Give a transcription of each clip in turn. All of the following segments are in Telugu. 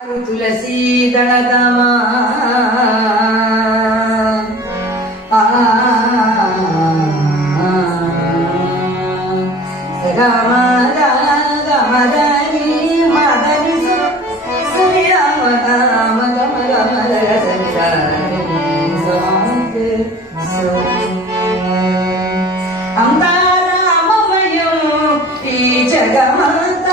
ತುಳಸಿ ದಳದ ಮದನಿ ಮದನಿ ಸೂರ್ಯ ಮದ ಮದ ಮದ ಮದ ಅಂತಾರಾಮಮಯಂ ಈ ಜಗಮಂತಾರಾಮಮಯಂ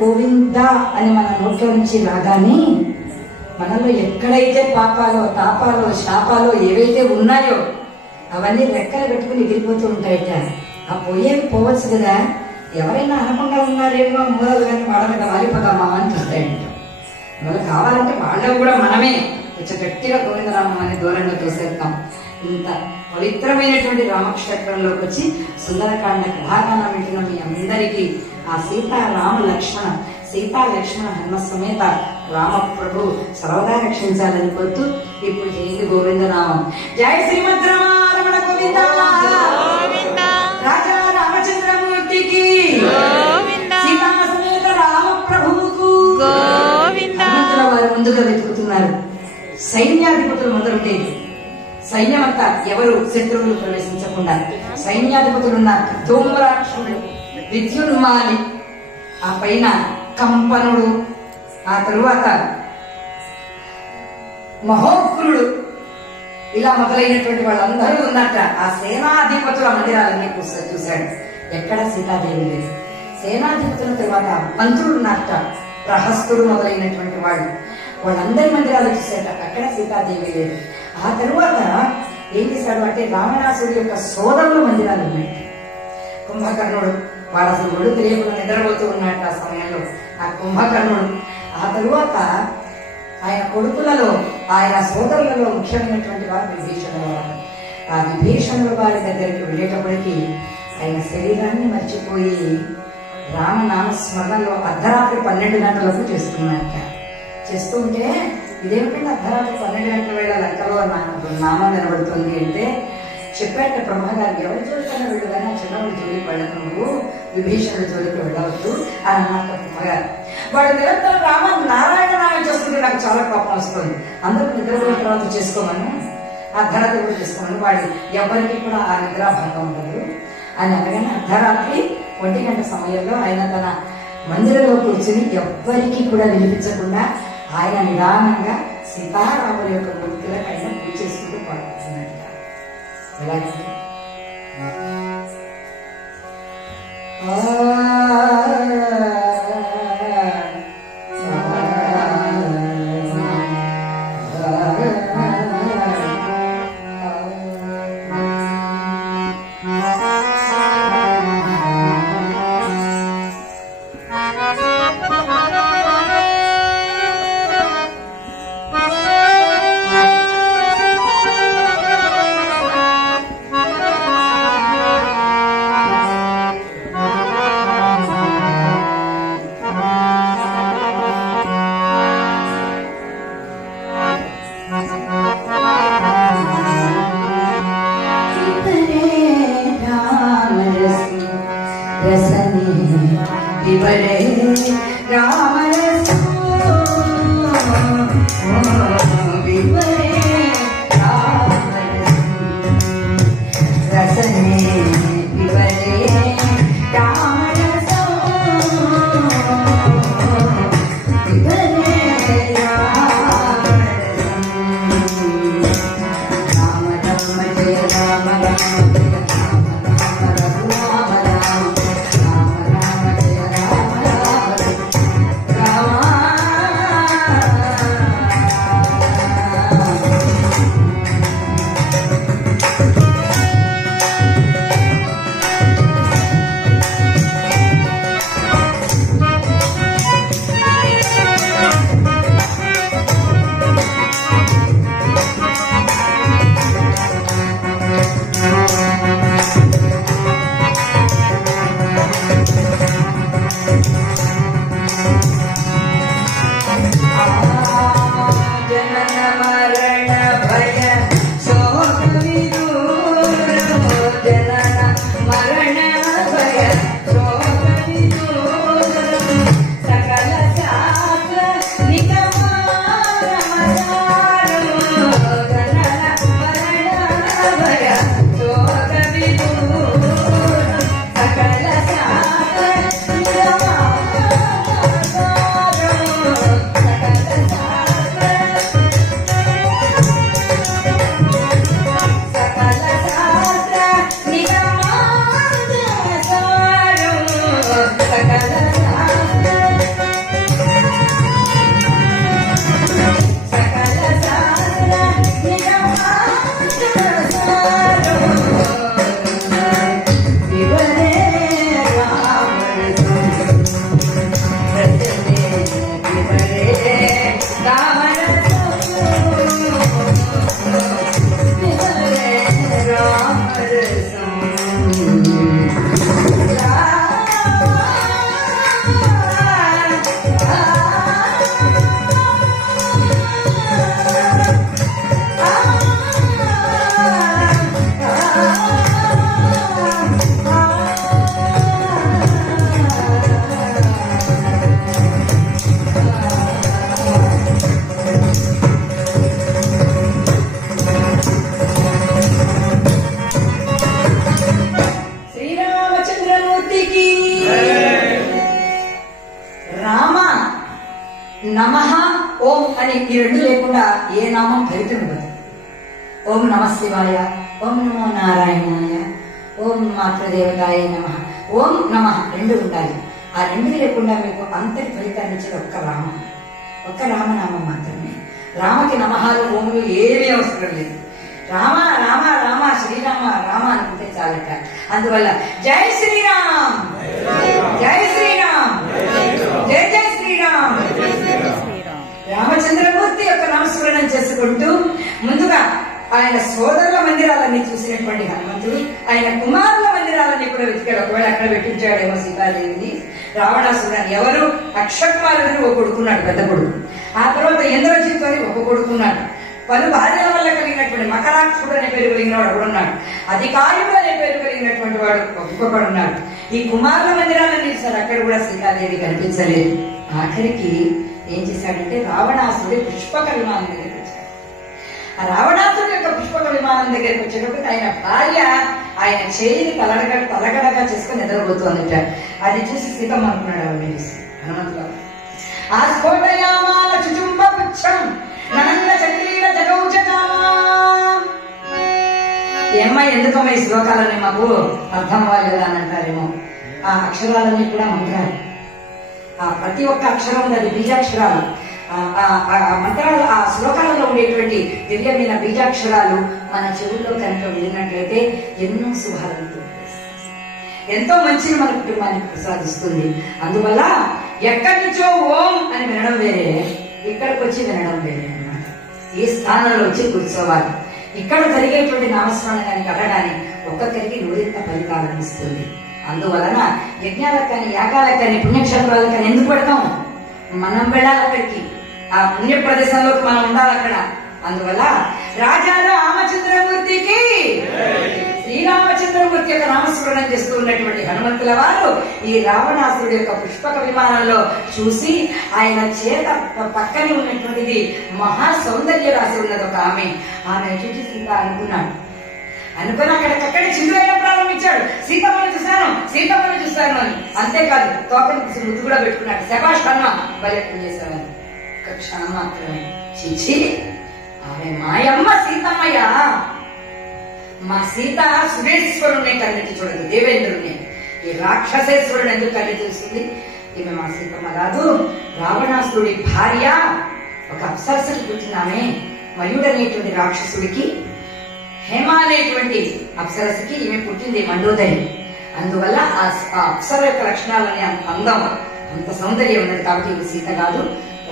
గోవింద అని మన నోట్లో నుంచి రాగానే మనలో ఎక్కడైతే పాపాలో తాపాలో శాపాలో ఏవైతే ఉన్నాయో అవన్నీ రెక్కలు పెట్టుకుని ఎగిరిపోతూ ఉంటాయట. ఆ పోయేవి పోవచ్చు కదా, ఎవరైనా అనకుండా ఉన్నారేమో మూలలు కానీ వాళ్ళ మీద వాలిపోతామా అని చూస్తాయంట. వాళ్ళు కావాలంటే వాళ్ళకు కూడా మనమే కొంచెం గట్టిగా గోవిందరామం అని దూరంగా తోసేస్తాం. ఇంత పవిత్రమైనటువంటి రామక్షేత్రంలోకి వచ్చి సుందరకాండ కథాగానం వింటున్న మీ అందరికీ ఆ సీతారామ లక్ష్మణ హనుమ సమేత రామ ప్రభు సర్వదా రక్షించాలని కోరుతూ ఇప్పుడు జయంతి గోవిందనామం. జయ శ్రీమద్ రమణ గోవింద, రాజా రామచంద్రమూర్తికి, సీతా సమేత రామ ప్రభువుకు. వారు ముందుగా వెతుకుతున్నారు. సైన్యాధిపతులు మొదలుండేది. సైన్యమంతా ఎవరు శత్రువులు ప్రవేశించకుండా సైన్యాధిపతులున్నారు. ధూమ్రాక్షుడు, విద్యున్మాలి, ఆ పైన కంపనుడు, ఆ తరువాత మహోగ్రుడు, ఇలా మొదలైనటువంటి వాళ్ళందరూ ఉన్నట్ట. ఆ సేనాధిపతుల మందిరాలన్నీ చూశాడు. ఎక్కడ సీతాదేవి లేదు. సేనాధిపతుల తర్వాత మంత్రులు ఉన్నట్ట, ప్రహస్తుడు మొదలైనటువంటి వాళ్ళందరి మందిరాలు చూశాట. అక్కడ సీతాదేవి లేదు. ఆ తరువాత ఏం చేశాడు అంటే రావణాసుడి యొక్క సోదరుల మందిరాలు ఉన్నాయి. కుంభకర్ణుడు, వాడు అసలు ఒళ్ళు తెలియకుండా నిద్రపోతూ ఉన్నట్టు ఆ సమయంలో ఆ కుంభకర్ణుడు. ఆ తరువాత ఆయన కొడుకులలో ఆయన సోదరులలో ముఖ్యమైనటువంటి వారు విభీషణుల వారు. ఆ విభీషణుల వారి దగ్గరికి వెళ్ళేటప్పటికీ ఆయన శరీరాన్ని మర్చిపోయి రామనామ స్మరణలో అర్ధరాత్రి 12 గంటలకు చేస్తున్నట్ట. చేస్తూ ఉంటే ఇదేమిటంటే అర్ధరాత్రి 12 గంటల వేళ లెక్కలో నామం నిలబడుతుంది అంటే చెప్పాట బ్రహ్మగారు, ఎవరి జోలికైనా వెళ్ళు కానీ ఆ చిన్నవాడి జోలికి వెళ్ళకు, నువ్వు విభీషణుడి జోలికి వెళ్ళవద్దు అని అన్నమాట బ్రహ్మగారు. వాడు నిరంతరం రామ నారాయణ నామం చేస్తుంటే నాకు చాలా కోపం వస్తుంది. అందరూ నిద్రపోయిన తర్వాత చేసుకోమను, అర్ధరాత్రి కూడా చేసుకోమని. వాడి ఎవరికి కూడా ఆ నిద్రాభంగం ఉండదు. ఆయన అనగానే అర్ధరాత్రి 1 గంట సమయంలో ఆయన తన మందిరంలో కూర్చుని ఎవ్వరికీ కూడా వినిపించకుండా ఆయన నిదానంగా సీతారాముల యొక్క మూర్తులకు ఆయన పూజ చేసుకుంటూ పాడుతున్నాడు. ఎలాగంటే నమః ఓం అని ఈ రెండు లేకుండా ఏ నామం ఫలితం ఉండదు. ఓం నమ శివాయ, ఓం నమో నారాయణాయ, ఓం మాతృదేవతాయ నమః, ఓం నమః రెండు ఉండాలి. ఆ రెండు లేకుండా మీకు అంతటి ఫలితాన్ని ఇచ్చేది ఒక్క రామనామం మాత్రమే. రామకి నమహాలు ఓములు ఏమీ అవసరం లేదు. రామ రామ రామ శ్రీరామ రామ అనుకుంటే చాలట. అందువల్ల జై శ్రీరామ్, జై శ్రీరామ్, జై జై శ్రీరామ్. రామచంద్రమూర్తి యొక్క నామస్మరణం చేసుకుంటూ ముందుగా ఆయన సోదరుల మందిరాలన్నీ చూసినటువంటి హనుమంతుడు ఆయన కుమారుల మందిరాలన్నీ కూడా వెతికాడు. ఒకవేళ అక్కడ పెట్టించాడేమో సీతాదేవిని. రావణాసురుడు ఎవరు అక్షకుమారుడిని ఒక కొడుకున్నాడు, పెద్ద కొడుకు. ఆ తర్వాత ఇంద్రజిత్తు అని ఒక కొడుకున్నాడు. పలు భార్యల వల్ల కలిగినటువంటి మకరాక్షుడు అనే పేరు కలిగిన వాడు ఒకడున్నాడు. అధికారుడు అనే పేరు కలిగినటువంటి వాడు ఒక్కొక్కడున్నాడు. ఈ కుమారుల మందిరాలన్నీ సార్ అక్కడ కూడా సీతాదేవి కనిపించలేదు. ఆఖరికి ఏం చేశాడంటే రావణాసురుడి పుష్పకర్మాన్ని నిర్మించాడు. ఆ రావణాసురుడు యొక్క పుష్పక విమానం దగ్గరికి వచ్చేటప్పుడు ఆయన భార్య ఆయన చేయిని తలగడగా చేసుకుని నిద్రపోతుందట. అది చూసి సీతమ్మ అనుకున్నాడు ఆవిడ చూసి హనుమంతుడు. ఆ స్ఫోటయామాన చుచుంబ పుచ్చం ననంద చక్రీర జగౌజగామా. ఏమ్మా ఎందుకమ్మా ఈ శ్లోకాలన్నీ మాకు అర్థం అవ్వాలి అని అంటారేమో. ఆ అక్షరాలన్నీ కూడా మంత్రాలు. ఆ ప్రతి ఒక్క అక్షరం ఉంది, అది బీజాక్షరాలు. మంత్రాలు ఆ శ్లోకాలలో ఉండేటువంటి దివ్యమైన బీజాక్షరాలు మన చెవుల్లో కనుక వెళ్ళినట్లయితే ఎన్నో శుభాలను, ఎంతో మంచిని మన కుటుంబానికి ప్రసాదిస్తుంది. అందువల్ల ఎక్కడి నుంచో ఓం అని వినడం వేరే, ఇక్కడికి వచ్చి వినడం వేరే అన్నమాట. ఈ స్థానంలో వచ్చి కూర్చోవాలి. ఇక్కడ జరిగేటువంటి నామస్మరణ కానీ కథ కానీ ఒక్కొక్కరికి నూరింత ఫలితాలను ఇస్తుంది. అందువలన యజ్ఞాలకు కానీ యాగాలకు కానీ పుణ్యక్షేత్రాలకు కానీ ఎందుకు పెడతాం? మనం వెళ్ళాలి అక్కడికి, ఆ పుణ్య ప్రదేశంలోకి మనం ఉండాలి అక్కడ. అందువల్ల రాజా రామచంద్రమూర్తికి, శ్రీరామచంద్రమూర్తి యొక్క నామస్మరణం చేస్తూ ఉన్నటువంటి హనుమంతుల వారు ఈ రావణాసురుడి యొక్క పుష్పక విమానంలో చూసి ఆయన చేత పక్కనే ఉన్నటువంటిది మహా సౌందర్య రాసి ఉన్నది ఒక ఆమె చూసి సీత అనుకున్నాడు. అనుకుని అక్కడికక్కడే చిందులైన ప్రారంభించాడు. సీతమ్మను చూశాను అని. అంతేకాదు తోకని తీసి ముద్దు కూడా పెట్టుకున్నాడు. శభాష్ కన్నా భలే చేశామని. ఒక క్షణం మాత్రమే చీచి, ఆమె మాయమ్మ సీతమ్మయ్య. మా సీత సురేశ్వరుణ్ణి కన్నెత్తి చూడదు, దేవేంద్రుణ్ణి. ఈ రాక్షసేశ్వరుడు ఎందుకు కన్నెత్తి చూస్తుంది? ఈమె మా సీతమ్మ కాదు, రావణాసురుడి భార్య. ఒక అప్సరసకి పుట్టినామే, మయుడనేటువంటి రాక్షసుడికి, హేమ అనేటువంటి అప్సరసకి ఈమె పుట్టింది మండోదరి. అందువల్ల ఆ అప్సర యొక్క లక్షణాలని అంత అందం, అంత సౌందర్యం ఉన్నది. కాబట్టి ఈమె సీత కాదు,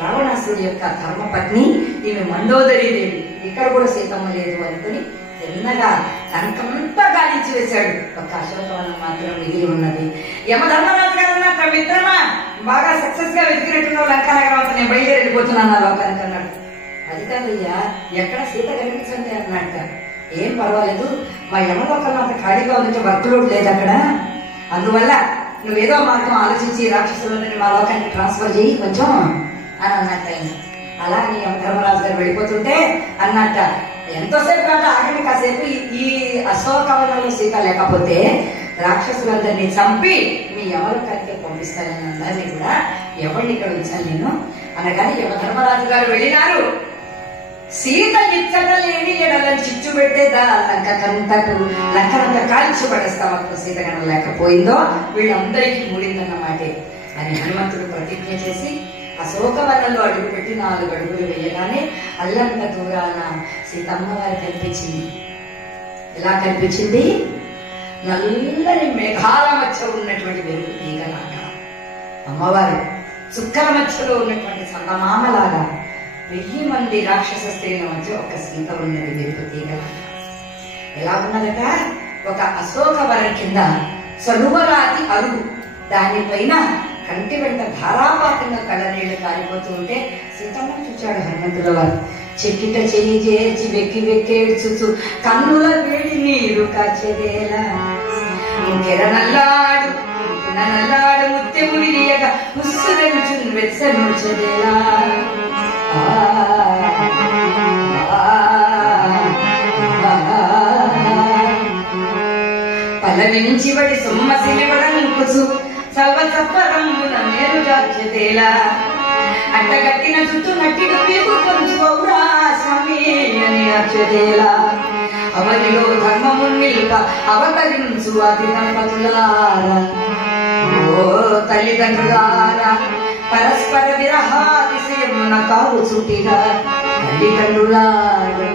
రావణాసురుడి యొక్క ధర్మపత్ని ఈమె మండోదరి దేవి. ఇక్కడ కూడా సీతమ్మ లేదు అనుకుని చిన్నగా కనకమంతా గాలించి వేశాడు. ఒక అశోకవనం మాత్రం మిగిలి ఉన్నది. యమధర్మరాజు గారు నా మిత్రమా, బాగా సక్సెస్ గా వెతికినట్టున్నావు లంకానగరం అంతా, నేను బయలుదేరి వెళ్ళిపోతున్నాను నా లోకానికి అన్నాడు. అది కాదయ్యా, ఎక్కడ సీత కనిపించండి అన్నట్ట. ఏం పర్వాలేదు, మా యమలోకంలో అంత ఖాళీగా ఉందంటే వర్క్ లోడ్ లేదు అక్కడ. అందువల్ల నువ్వేదో మార్గం ఆలోచించి రాక్షసులందరినీ మా లోకానికి ట్రాన్స్ఫర్ చేయి కొంచెం అని అన్నట్ట. అలా నీ యమధర్మరాజు గారు వెళ్ళిపోతుంటే అన్నట్ట, ఎంతోసేపు కాదు ఆగండి కాసేపు, ఈ అశోకవనంలో సీత లేకపోతే రాక్షసులందరినీ చంపి మీ యమలోకానికి పంపిస్తానని అందరినీ కూడా ఎవరిని ఇక్కడ ఉంచాను నేను అనగానే యమధర్మరాజు గారు వెళ్ళినారు. సీత ఇచ్చట లేని ఎడలను చిచ్చు పెట్టేదా లంకనంతా కాల్చి పడేస్తాం. అప్పుడు సీత కనుక లేకపోయిందో వీళ్ళందరికీ మూడిందన్నమాటే అని హనుమంతుడు ప్రతిజ్ఞ చేసి అశోకవనంలో అడుగుపెట్టి 4 అడుగులు వేయగానే అల్లంత దూరాన సీతమ్మ వారు కనిపించింది. ఎలా కనిపించింది? నల్లని మేఘాల మధ్య ఉన్నటువంటి వెలుగు తీగలాగా, అమ్మవారు చుక్కల మధ్యలో ఉన్నటువంటి చందమామలాగా 1000 మంది రాక్షస స్త్రీల మధ్య ఒక సీత ఉన్నది వెలుగు తీగలాగా. ఎలా ఉన్నదట? ఒక అశోకవనం కింద చలువరాతి అరుగు, దానిపైన కంటి వెంట ధారాపాతంగా కళ్ళనీళ్లు కారిపోతూ ఉంటే సీతమ్మ చూచాడు హనుమంతుల వారు. చెక్కిట చెయ్యి చేర్చి వెక్కి వెక్కేడ్చుచు కన్నుల వేడి నీరు కాచెదేలా, నల్లాడు ముత్యము విరియగా ముస్సురెనుచు వెచ్చనుచెదేలా. పలవించి వడి సొమ్మసిలివడంకుచు సర్వసప్పరమున మేలు జాచెదేలా, అట్టగట్టిన చుట్టూ నట్టిగా మీకు కొంచుకోరా స్వామి అని అర్చదేలా. అవనిలో ధర్మమున్నిలుక అవతరించు అతి దంపతులారా, ఓ తల్లిదండ్రులారా, పరస్పర విరహాతిశయమున కావు చుట్టిగా తల్లిదండ్రులారా.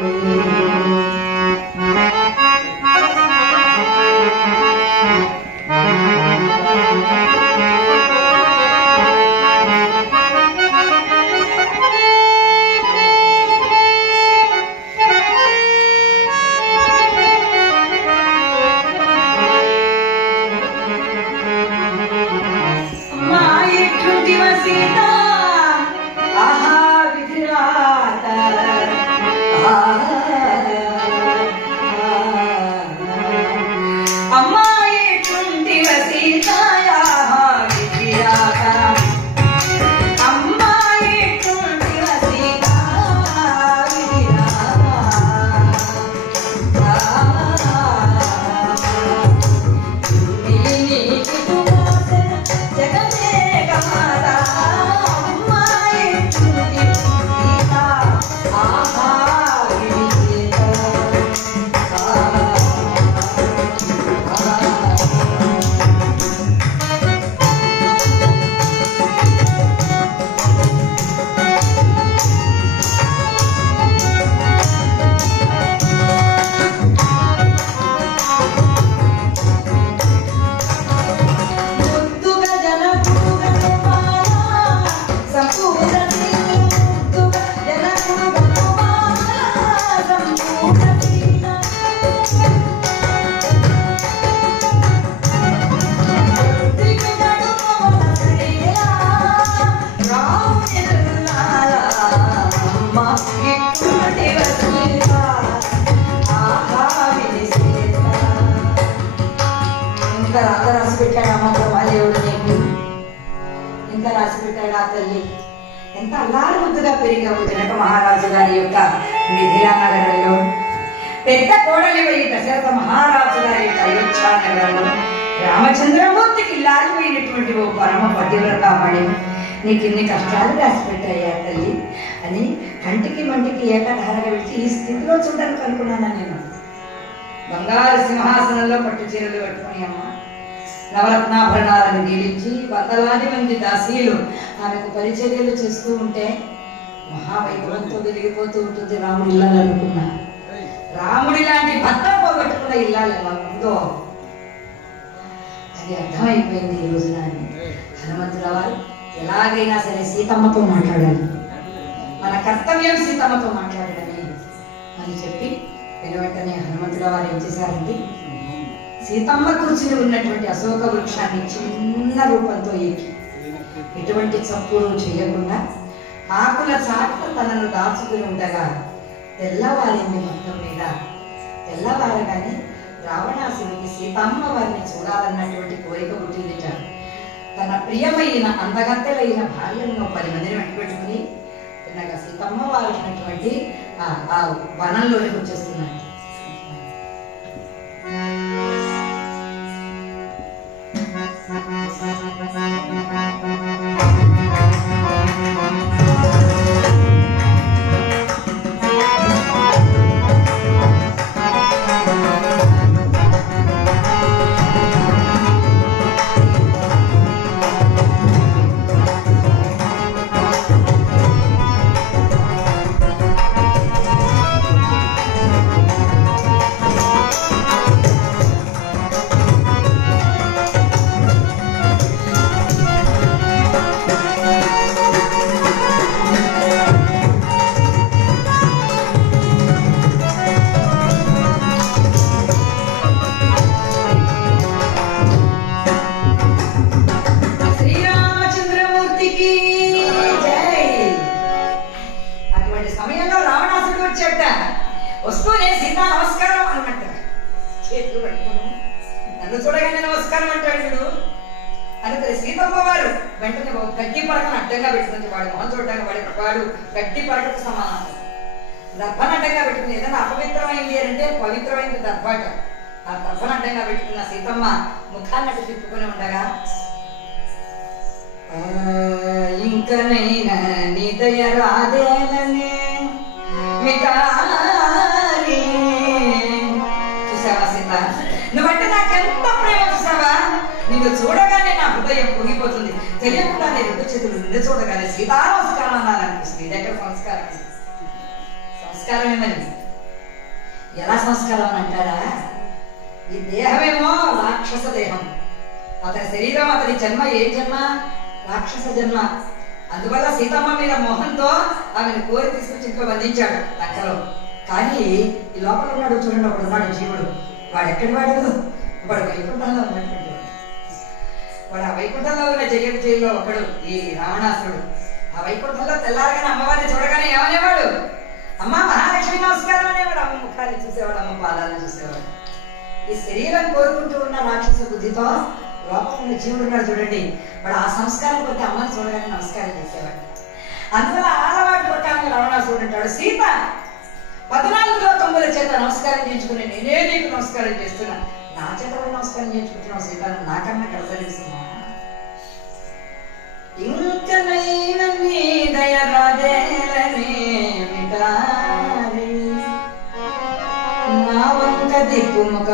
రాసి పెట్టాడు ఆ తల్లి. ఎంత అల్లారు ముద్దుగా పెరిగావు జనక మహారాజు గారి యొక్క మిథిలా నగరంలో. పెద్ద కోడలి పోయి దశరథ మహారాజు గారి యొక్క అయోధ్య నగరంలో రామచంద్రమూర్తికి ఇల్లాలిపోయినటువంటి ఓ పరమ పతివ్రతామణి, నీకు ఇన్ని కష్టాలు రాసి పెట్టాయా తల్లి అని కంటికి మంటికి ఏకధారగా విడిచి ఈ స్థితిలో చూడడానికి అనుకున్నాను నేను. బంగారు సింహాసనంలో పట్టు చీరలు కట్టుకుని అమ్మ నవరత్నాభరణాలను గీలించి వందలాది మంది దాసీలు ఆమెకు పరిచర్యలు చేస్తూ ఉంటే మహావైభవంతో వెలిగిపోతూ ఉంటుంది రాముడి ఇల్లాలు అనుకున్నా. రాముడి లాంటి భర్త పోగొట్టుకున్న ఇల్లాలు ఎలా ఉందో అది అర్థమైపోయింది ఈ రోజున. హనుమంతుల వారు ఎలాగైనా సరే సీతమ్మతో మాట్లాడాలి, మన కర్తవ్యం సీతమ్మతో మాట్లాడడమే అని చెప్పి వెనువెంటనే హనుమంతుల వారు ఏం చేశారంటే సీతమ్మ కూర్చుని ఉన్నటువంటి అశోక వృక్షాన్ని చిన్న రూపంతో ఎక్కి ఎటువంటి చప్పుడు చేయకుండా ఆకుల చాట్ల తనను దాచుకుని ఉండగా తెల్లవారింది. మొత్తం మీద తెల్లవారగానే రావణాసుడికి సీతమ్మ వారిని చూడాలన్నటువంటి కోరిక పుట్టిందిట. తన ప్రియమైన అందగత్తెలైన భార్యలను 10 మందిని వెంటబెట్టుకుని తిన్నగా సీతమ్మ వారు ఉన్నటువంటి ఆ వనంలోకి వచ్చేస్తున్నాడు. వస్తూనే సీతా నమస్కారం అనమాట, చేతులు పట్టుకుని నన్ను చూడగానే నమస్కారం అంటాడు. అందుకని సీతమ్మ వారు వెంటనే గడ్డి పడకను అడ్డంగా పెట్టుకుంది. వాడు మొహం చూడడానికి వాడు గడ్డి పడకకు సమానం. దర్భను అడ్డంగా పెట్టుకుంది. ఏదైనా అపవిత్రమైంది అంటే పవిత్రమైంది దర్భాట. ఆ దర్భను అడ్డంగా పెట్టుకున్న సీతమ్మ ముఖాన్ని అటు తిప్పుకుని ఉండగా ఇంకనైనా నీ దయ రాదేలనే చూసావా సీత, నువ్వంటే నాకెంత ప్రేమ చూసావా. నిన్ను చూడగానే నా హృదయం పొంగిపోతుంది. తెలియకుండా నేను 2 చేతులు నిన్ను చూడగానే సీతా నమస్కారం అనాలనిపిస్తుంది. ఇది ఎక్కడ సంస్కారం? సంస్కారమే. మరి ఎలా సంస్కారం అని అంటారా? ఈ దేహమేమో రాక్షస దేహం, అతని శరీరం అతని జన్మ ఏం జన్మ? రాక్షస జన్మ. అందువల్ల సీతమ్మ మీద మోహంతో ఆమెను కోరి తీసుకొచ్చి ఇంట్లో బంధించాడు లంకలో. కానీ ఈ లోపల ఉన్నాడు చూడండి, ఒకడు ఉన్నాడు జీవుడు. వాడు ఎక్కడి వాడు? వాడు వైకుంఠంలో ఉన్నటువంటి వాడు. ఆ వైకుంఠంలో ఉన్న జైల్లో ఒకడు ఈ రావణాసురుడు. ఆ వైకుంఠంలో తెల్లారగానే అమ్మవారిని చూడగానే ఏమనేవాడు? అమ్మ మహాలక్ష్మి నమస్కారం అనేవాడు. అమ్మ ముఖాన్ని చూసేవాడు, అమ్మ పాదాలను చూసేవాడు. ఈ శరీరం కోరుకుంటూ ఉన్న రాక్షస బుద్ధితో లోపల ఉన్న జీవుడు ఉన్నాడు చూడండి, వాడు ఆ సంస్కారం కొద్ది అమ్మని చూడగానే నమస్కారం చేసేవాడు. అందువల్ల ఆడవాడి ప్రకారంగా రావణాసురుడు అంటాడు, సీత 14 లోకముల చేత నమస్కారం చేయించుకుని నేనే నీకు నమస్కారం చేస్తున్నా, నా చేత కూడా నమస్కారం చేయించుకుంటున్నావు సీత, నాకన్నా కడతలేస్తున్నా. ఇంకనైనా నీ దయ రాదేలనే నా వంక దిక్కు ముఖ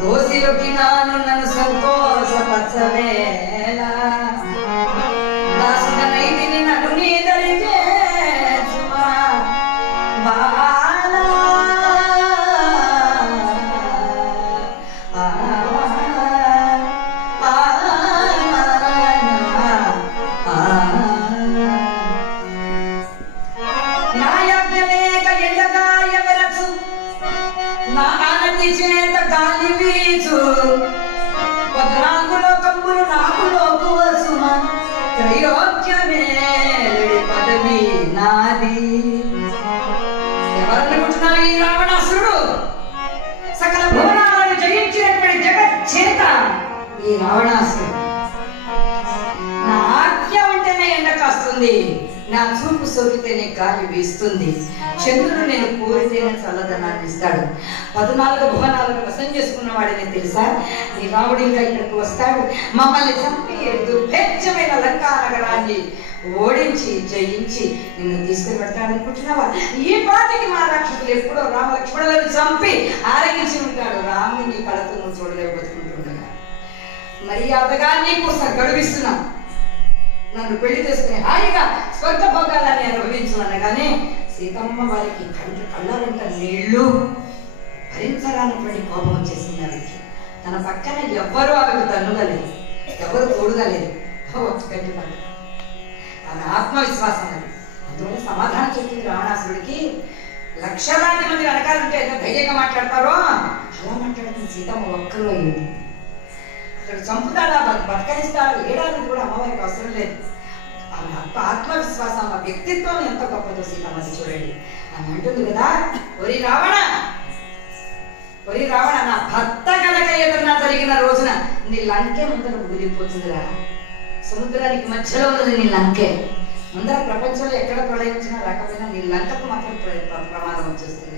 దోసిలోకి నన్ను సంతోషపరచవేళ దాసుడనైతిని నన్ను నీ దరి చేర్చుమా బాలా. నా ఆనతి చేత గాలి వీచు 14 లోకములు నాకు లోపు ఈ రావణాసురుడు. నా ఆజ్ఞ ఉంటేనే ఎండ కాస్తుంది, నా చూపు సోకితేనే గాలి వీస్తుంది, చంద్రుడు నేను కోరితేనే చల్లదనాన్ని ఇస్తాడు, 14 భువనాలను వశం చేసుకున్న వాడిని తెలుసా నీ రాముడు. ఇంకా ఇక్కడికి వస్తాడు, మమ్మల్ని చంపి దుర్భేద్యమైన లంకా నగరాన్ని ఓడించి జయించి నిన్ను తీసుకుని పెడతాడనుకుంటున్నావా? ఈ పాటికి మా రాక్షసులు ఎప్పుడో రామ లక్ష్మణులను చంపి ఆరగించి ఉంటాడు. రాముని నీ కళతో నువ్వు చూడలేకపోతుండగా మర్యాదగా నీకోసం గడువిస్తున్నాం. నన్ను పెళ్లి చేసుకుని హాయిగా స్వర్గ భోగాలని అనుభవించాలనగానే సీతమ్మ వారికి కళ్ళ వెంట నీళ్లు భరించరానటువంటి కోపం వచ్చేసింది ఆవిడికి. తన పక్కన ఎవ్వరూ ఆమెకు తన్నుగా లేదు, ఎవరు తోడుగా లేదు. ఆమె ఆత్మవిశ్వాసం అది. అందువల్ల సమాధానం చెప్తుంది రావణాసురుడికి. లక్షలాది మంది వెనకాలంటే ఎంత ధైర్యంగా మాట్లాడతారో అలా మాట్లాడుతుంది సీతమ్మ. ఒక్కరు అయింది. అక్కడ చంపుతాడా బతకనిస్తాడా లేడానికి కూడా అమ్మవారికి అవసరం లేదు. ఆమె ఆత్మవిశ్వాసం, ఆమె వ్యక్తిత్వం ఎంత గొప్పదో సీతమ్మది చూడండి. ఆమె అంటుంది కదా, ఒరి రావణ నా భర్త కనుక ఏదన్నా జరిగిన రోజున నీ లంకే ముందర ఊరిపోతుందిరా. సముద్రానికి మధ్యలో ఉన్నది నీ లంకే. ముందర ప్రపంచంలో ఎక్కడ ప్రళయించినా రాకపోయినా నీ లంకకు మాత్రం ప్రమాదం వచ్చేస్తుంది.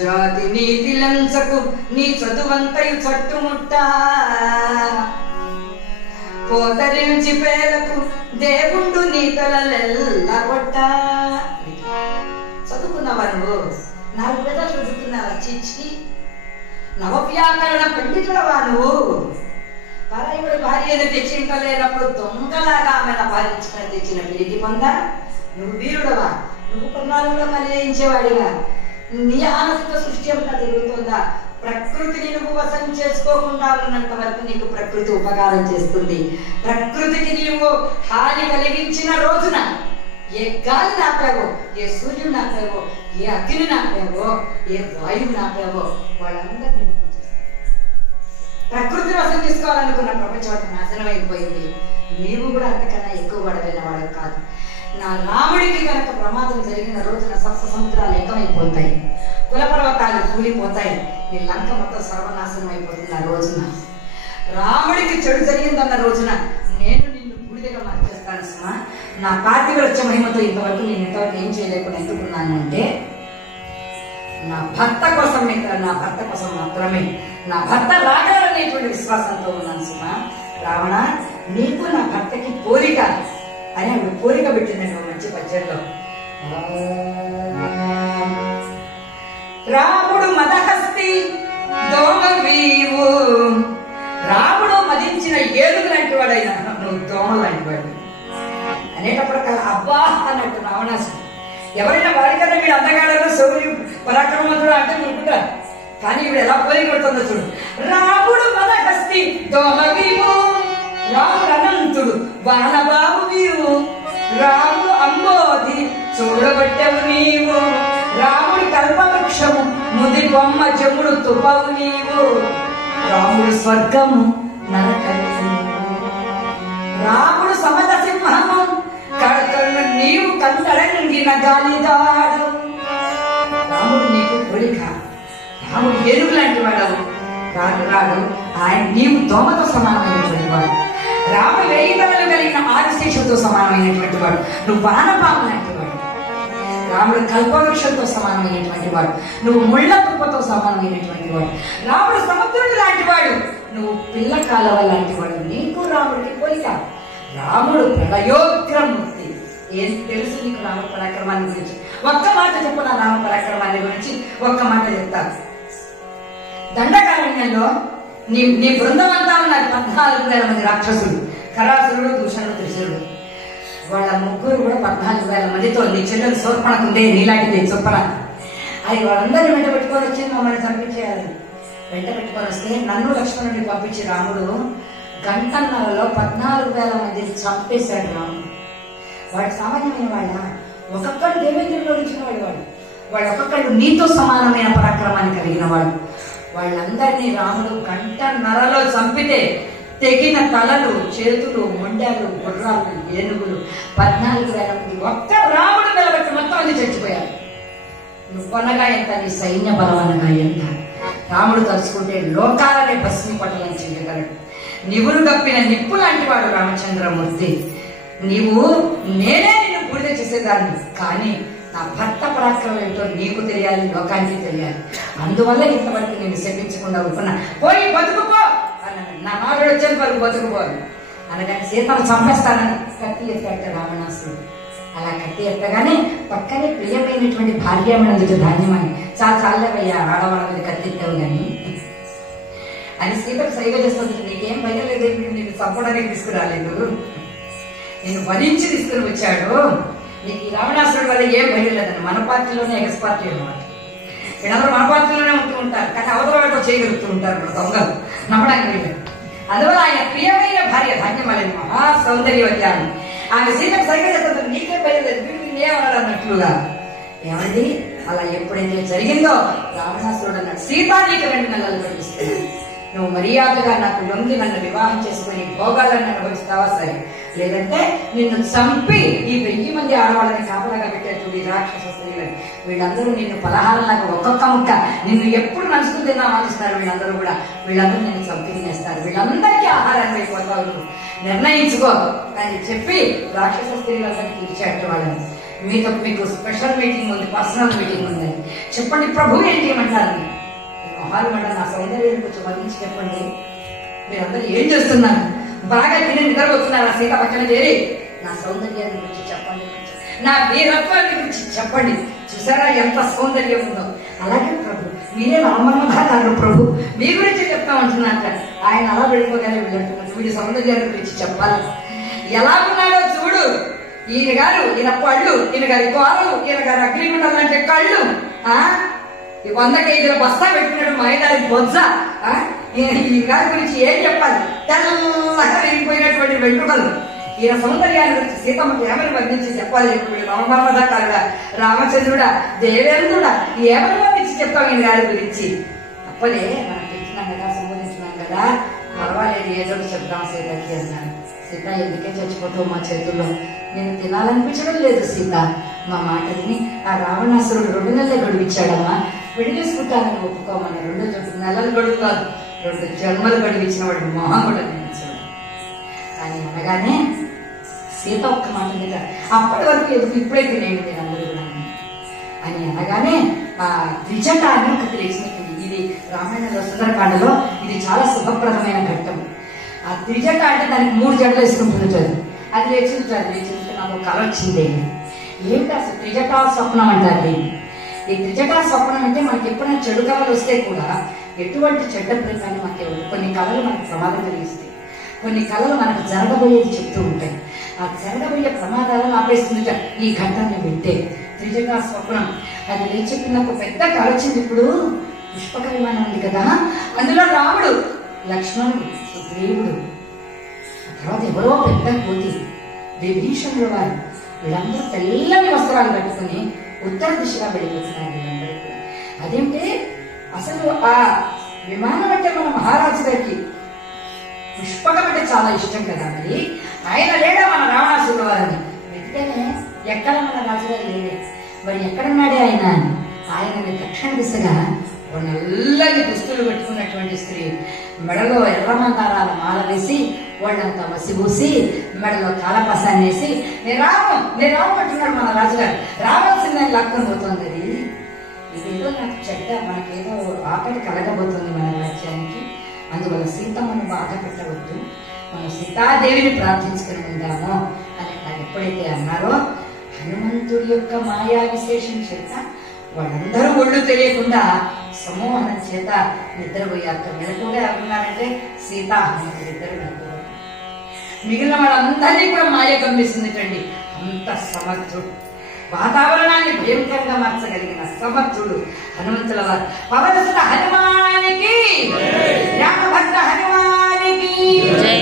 జాతి నీతి లంచకు నీ చదువంతయు చట్టుముట్ట, పోతరించి పేలకు దేవుండు నీ తలెల్లగొట్ట. చదువుకున్నావా నువ్వు? 4 పెద్దలు చదువుకున్నావా? చిచ్చి నవవ్యాకరణ పండితుడవా నువ్వు? పరాయుడు భార్యను తెచ్చింటలేనప్పుడు దొంగలాగా ఆమెను అపహరించుకొని తెచ్చిన పిరికి పొంద నువ్వు వీరుడవా? నువ్వు కొన్నాళ్ళలో కలిగించేవాడిగా నీ ఆనసిక సృష్టి అంతా తిరుగుతుందా? ప్రకృతిని నువ్వు వశం చేసుకోకుండా ఉన్నంత వరకు నీకు ప్రకృతి ఉపకారం చేస్తుంది. ప్రకృతికి నీవు హాని కలిగించిన రోజున ఏ గాలిని ఆపావో, ఏ సూర్యుని ఆపావో, ఏ అగ్నిని ఆపావో, ఏ వాయువుని ఆపావో వాళ్ళందరినీ ప్రకృతిని వశం చేసుకోవాలనుకున్న ప్రపంచం నాశనం అయిపోయింది. నీవు కూడా అంతకన్నా ఎక్కువ పడవైన వాడు కాదు. నా రాముడికి కనుక ప్రమాదం జరిగిన రోజున సప్త సముద్రాలు ఏకమైపోతాయి, కులపర్వతాలు కూలిపోతాయి, నీ లంక మొత్తం సర్వనాశనం అయిపోతుంది. ఆ రోజున రాముడికి చెడు జరిగిందన్న రోజున నేను నిన్ను బూడిదగా మార్చేస్తాను సుమా. నా పార్థివ వచ్చే మహిమతో ఇంతవరకు నేను ఇంతవరకు ఏం చేయలేకుండా ఎందుకున్నాను అంటే నా భర్త కోసం, నా భర్త కోసం మాత్రమే, నా భర్త రాగాలనేటువంటి విశ్వాసంతో ఉన్నాను సుమా. రావణ, నీకు నా భర్తకి పోలిక అని ఆవిడ కోరిక పెట్టిందండి మంచి పద్యంలో. రాముడు మదహస్తి దోమవీవు, రాముడు మదించిన ఏనుగు లాంటి వాడైనా నువ్వు దోమ లాంటి వాడు అనేటప్పటికల్లా అబ్బా అన్నట్టు రావణాసుడు. ఎవరైనా వాడికన్నా వీడు అందగాడలో శౌర్యు పరాక్రమంతుడు అంటే నువ్వుకుంటా, కానీ వీడు ఎలా పోయి కొడుతుందో చూడు. రాముడు మదహస్తి దోమవీవు, రాముడు అనంతుడు వానబాబు నీవు, రాముడు అంబోధి చూడబట్టవు నీవు, రాముడు కల్పవృక్షము ముది బొమ్మ చెముడు తుపవు నీవు, రాముడు స్వర్గము నరకము, రాముడు సమత సింహము నీవు కంటడంగిన గాలిదాడు. రాముడు నీకు పోలిక, రాముడు ఏనుగు లాంటి వాడవు రాడు, ఆయన నీవు దోమతో సమానమైనటువంటి వాడు, రాముడు 1000 తలలు కలిగిన ఆదిశేషుడితో సమానమైనటువంటి వాడు, నువ్వు వానపాము లాంటి వాడు, రాముడు కల్పవృక్షంతో సమానమైనటువంటి వాడు, నువ్వు ముళ్ళ తుప్పతో సమానమైనటువంటి వాడు, రాముడు సముద్రుడు లాంటి వాడు, నువ్వు పిల్ల కాలవ లాంటి వాడు. నీకు రాముడికి పోలిక. రాముడు ప్రళయోగ్రమూర్తి. ఏం తెలుసు నీకు రాముడు పరాక్రమాన్ని గురించి? ఒక్క మాట చెప్పు నా రామ పరాక్రమాన్ని గురించి, ఒక్క మాట చెప్తాను. దండకారణ్యంలో నీ బృందం అంతా ఉన్నారు 14,000 మంది రాక్షసుడు, కరాసురుడు, దూషణుడు, త్రిశూరుడు. వాళ్ళ ముగ్గురు కూడా 14,000 మందితో నీ చెల్లెలు శూర్పణకుందే నీలాంటిది చొప్పన అది వాళ్ళందరినీ వెంట పెట్టుకొని వచ్చి మమ్మల్ని చంపించేయాలి. వెంట పెట్టుకొని వస్తే నన్ను లక్ష్మణుడిని పంపించి రాముడు గంటన్నరలో 14,000 మందిని చంపేశాడు. రాముడు వాడు సామాన్యమైన వాళ్ళ, ఒక్కొక్కడు దేవేంద్రుడు ఇచ్చిన వాడు, వాడు ఒక్కొక్కడు నీతో సమానమైన పరాక్రమాన్ని కలిగిన వాడు. వాళ్ళందరినీ రాముడు గంటన్నరలో చంపితే తెగిన తలలు, చేతులు, మొండాలు, గుర్రాలు, ఏనుగులు 14,000 మంది ఒక్క రాముడు నిలబెట్టి మొత్తం అది చచ్చిపోయారు. నువ్వనగా ఎంత, నీ సైన్య బలం అనగా ఎంత. రాముడు తలుచుకుంటే లోకాలనే భస్మి పట్టణం చేయగలడు. నివురు గప్పిన నిప్పు లాంటి వాడు రామచంద్రమూర్తి. నేనే నిన్ను బూడిద చేసేదాన్ని, కానీ నా భర్త పరాక్రమం ఏంటో నీకు తెలియాలి, లోకానికి తెలియాలి. అందువల్ల ఇంతవరకు నేను శపించకుండా ఊరుకున్నా. పోయి బతుకుపో అన్నాడు. నా మాటలు వచ్చేది వరకు బతుకుపోను అనగానే సీతను చంపేస్తానని కత్తి ఎత్తాడు రావణాసురుడు. అలా కత్తి ఎత్తగానే పక్కనే ప్రియమైనటువంటి భార్యమైనందుకు ధాన్యమని చాలవయ్యా, ఆడవాళ్ళ మీద కత్తి ఎత్తావు గాని అని సీతకు సైగ చేస్తుంది. నీకేం భయం లేదు, నేను చంపడానికి తీసుకురాలేదు, నేను వధించి తీసుకుని వచ్చాడు. నీకు ఈ రావణాసురుడు వల్ల ఏం భయం లేదని. మన పార్టీలోనే ఎగస్ పార్టీ అన్నమాట. వీళ్ళందరూ మన పార్టీలోనే ఉంటూ ఉంటారు, కానీ అవతల వాళ్ళతో చేయగలుగుతూ ఉంటారు దొంగలు, నమ్మడానికి వీళ్ళు. అందువల్ల ఆయన ప్రియమైన భార్య ధాన్యమని మహా సౌందర్యవత్యాన్ని ఆమె సీతకు సరిగ్గా చెప్తారు. నీకే భయం లేదు, వీళ్ళు ఏమన్నాడు అన్నట్లుగా. ఏమండి అలా ఎప్పుడైతే జరిగిందో రావణాసురుడు అన్నాడు, సీతా నీకు 2 నెలలు గడిపిస్తాను, నువ్వు మర్యాదగా నాకు లొంగి నన్ను వివాహం చేసుకుని భోగాలను అనుభవిస్తావా సరే, లేదంటే నిన్ను చంపి ఈ 1000 మంది ఆడవాళ్ళని కాపలాగా పెట్టేటువంటి రాక్షస స్త్రీలని వీళ్ళందరూ నిన్ను పలహారంలాగా ఒక్కొక్క ముక్క నిన్ను ఎప్పుడు నడుచుకుని తిన్నామనిస్తారు. వీళ్ళందరూ కూడా వీళ్ళందరూ నిన్ను చంపి తినేస్తారు, వీళ్ళందరికీ ఆహారాన్ని అయిపోతావు, నువ్వు నిర్ణయించుకో అని చెప్పి రాక్షస స్త్రీలందరికీ పిలిచాడు వాళ్ళని. మీకు స్పెషల్ మీటింగ్ ఉంది, పర్సనల్ మీటింగ్ ఉంది, చెప్పండి ప్రభు ఏం చేయమంటారు. మొహాలు మంట నా సౌందర్యాన్ని కొంచెం వర్ణించి చెప్పండి, మీరందరూ ఏం చేస్తున్నారు, బాగా తిని నిద్రపోతున్నారు. సీత పక్కన చేరి నా సౌందర్యాన్ని గురించి చెప్పండి, నా వీరత్వాన్ని గురించి చెప్పండి, చూసారా ఎంత సౌందర్యం ఉందో. అలాగే ప్రభు మీరే రామన్నదారు ప్రభు, మీ గురించి చెప్తామంటున్నాక ఆయన అలా వెళ్ళిపోగానే వెళ్ళంటున్నారు. వీడి సౌందర్యాన్ని గురించి చెప్పాలి, ఎలా ఉన్నాడో చూడు, ఈయన పళ్ళు, ఈయన గారి కోరలు, ఈయన గారి అగ్నిగుండం లాంటి కళ్ళు, 100 కేజీల బస్తా పెట్టుకున్నాడు మైదారి బొజ్జ. ఈ గారి గురించి ఏం చెప్పాలి, తెల్లగా విరిగిపోయినటువంటి వెంట్రుకలు. ఈయన సౌందర్యాన్ని గురించి సీతమ్మకి ఏమని వర్ణించి చెప్పాలి. ఇప్పుడు నవమర్మదాకారుడా, రామచంద్రుడా, దేవేంద్రుడా ఏమని వర్ణించి చెప్తాం ఈయన గారి గురించి. అప్పుడే మనం తెచ్చినాం కదా, సంబోధించినాం కదా, పర్వాలేదు ఏదో చెప్తాం సీతకి అన్నాను. సీత ఎందుకే చచ్చిపోతావు మా చేతుల్లో, నేను తినాలనిపించడం లేదు సీత, మా మాట విని ఆ రావణాసురుడు 2 నెలలే గడువిచ్చాడమ్మా, విడిగేసుకుంటానని ఒప్పుకోమని. 2 నెలలు గడువు కాదు, 2 జన్మలు గడువిచ్చిన వాడు మహాముడు అనిపించాడు. అని అనగానే సీత ఒక్క మాట మీద, అప్పటి వరకు ఎందుకు ఇప్పుడే తినేయండి మీరందరూ కూడా అని అనగానే ఆ త్రిజట అని ఒకటి లేచినట్టుంది. ఇది రామాయణంలో సుందరకాండలో ఇది చాలా శుభప్రదమైన ఘట్టం. ఆ త్రిజట అంటే దానికి 3 జడలు వేసుకుంటుంది. అది లేచి నాకు కళ వచ్చింది. ఏంటి అసలు త్రిజటా స్వప్నం అంటారు. ఈ త్రిజటా స్వప్నం అంటే మనకి ఎప్పుడైనా చెడు కళలు వస్తే కూడా ఎటువంటి చెడ్డ ప్రకారం మనకి కొన్ని కళలు మనకు ప్రమాదం కలిగిస్తాయి, కొన్ని కళలు మనకు జరగబోయేది చెప్తూ ఉంటాయి. ఆ జరగబోయే ప్రమాదాలను ఆపేస్తుంది ఈ ఘట్టాన్ని వింటే. త్రిజటా స్వప్నం అది నేను చెప్పిన ఒక పెద్ద కళ వచ్చింది. ఇప్పుడు పుష్పక విమానం ఉంది కదా, అందులో రాముడు, లక్ష్మణుడు, సుగ్రీవుడు, తర్వాత ఎవరో పెద్ద కోతి, విభీషణుడు వారు, వీళ్ళందరూ తెల్లని వస్త్రాలు కట్టుకుని ఉత్తర దిశగా వెళ్ళిపోతున్నారు వీళ్ళందరూ కూడా. అదేంటే అసలు ఆ విమానం అంటే మన మహారాజు గారికి పుష్పకం అంటే చాలా ఇష్టం కదా, మరి ఆయన లేడా మన రావణాసురుడు వారని వెంటనే ఎక్కడ మన రాజుగారు లేడే, మరి ఎక్కడున్నాడే ఆయన. ఆయనని దక్షిణ దిశగా నల్లని దుస్తులు పెట్టుకున్నటువంటి స్త్రీ మెడలో ఎర్రమందారాల మాల వేసి వాళ్ళంతా మసిబూసి మెడలో కాలపాసాన్ని వేసి నేను రాము అంటున్నాడు మన రాజుగారు. రావాల్సిందని లాక్కొని పోతుంది. అది ఇదేదో నాకు చెడ్డ, మనకేదో ఆకలి కలగబోతుంది మన రాజ్యానికి. అందువల్ల సీతమ్మను బాధ పెట్టవద్దు, మనం సీతాదేవిని ప్రార్థించుకుని ఉందాము అని ఎప్పుడైతే అన్నారో హనుమంతుడి యొక్క మాయా విశేషం చేత వాళ్ళందరూ ఒళ్ళు తెలియకుండా సమూహనం చేత నిద్రపోయారు. మెలకుగా ఎవరున్నారంటే సీత హనుమంతుడు ఇద్దరు నిద్రపోయారు. మిగిలిన వాళ్ళందరినీ కూడా మాయ గమనిస్తుందండి. అంత సమర్థుడు, వాతావరణాన్ని భయంకరంగా మార్చగలిగిన సమర్థుడు హనుమంతుల వారు. పవనసుత హనుమానికి, రామభద్ర హనుమానికి జై.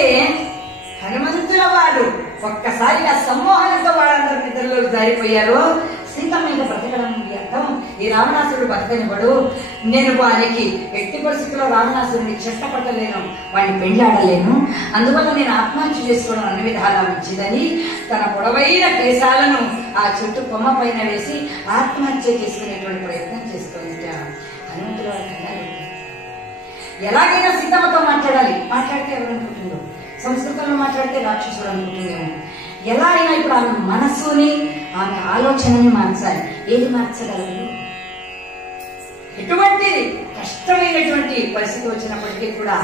అయితే హనుమంతుల వారు ఒక్కసారిగా సమ్మోహనంతో వాళ్ళందరూ నిద్రలోకి జారిపోయారు. సీత మీద బ్రతకడం వ్యర్థం, ఈ రావణాసురుడు బతకనివ్వడు, నేను వారికి ఎట్టి పరిస్థితుల్లో రావణాసురుడిని చెట్టపట్టలేను, వాడిని పెండ్లాడలేను, అందువల్ల నేను ఆత్మహత్య చేసుకోవడం అన్ని విధాలా మంచిదని తన పొడవైన కేశాలను ఆ చెట్టు కొమ్మ పైన వేసి ఆత్మహత్య చేసుకునేటువంటి ప్రయత్నం చేస్తుంది. హనుమంతుల వారి కన్నాడు. ఎలాగైనా సీతమ్మతో మాట్లాడితే ఎవరనుకుంటుందో, సంస్కృతంలో మాట్లాడితే రాక్షసుడు అనుకుంటుందేమో. ఎలా అయినా ఇప్పుడు ఆమె మనస్సుని, ఆమె ఆలోచనని మార్చాలి. ఏది మార్చగలదు? ఎటువంటి కష్టమైనటువంటి పరిస్థితి వచ్చినప్పటికీ కూడా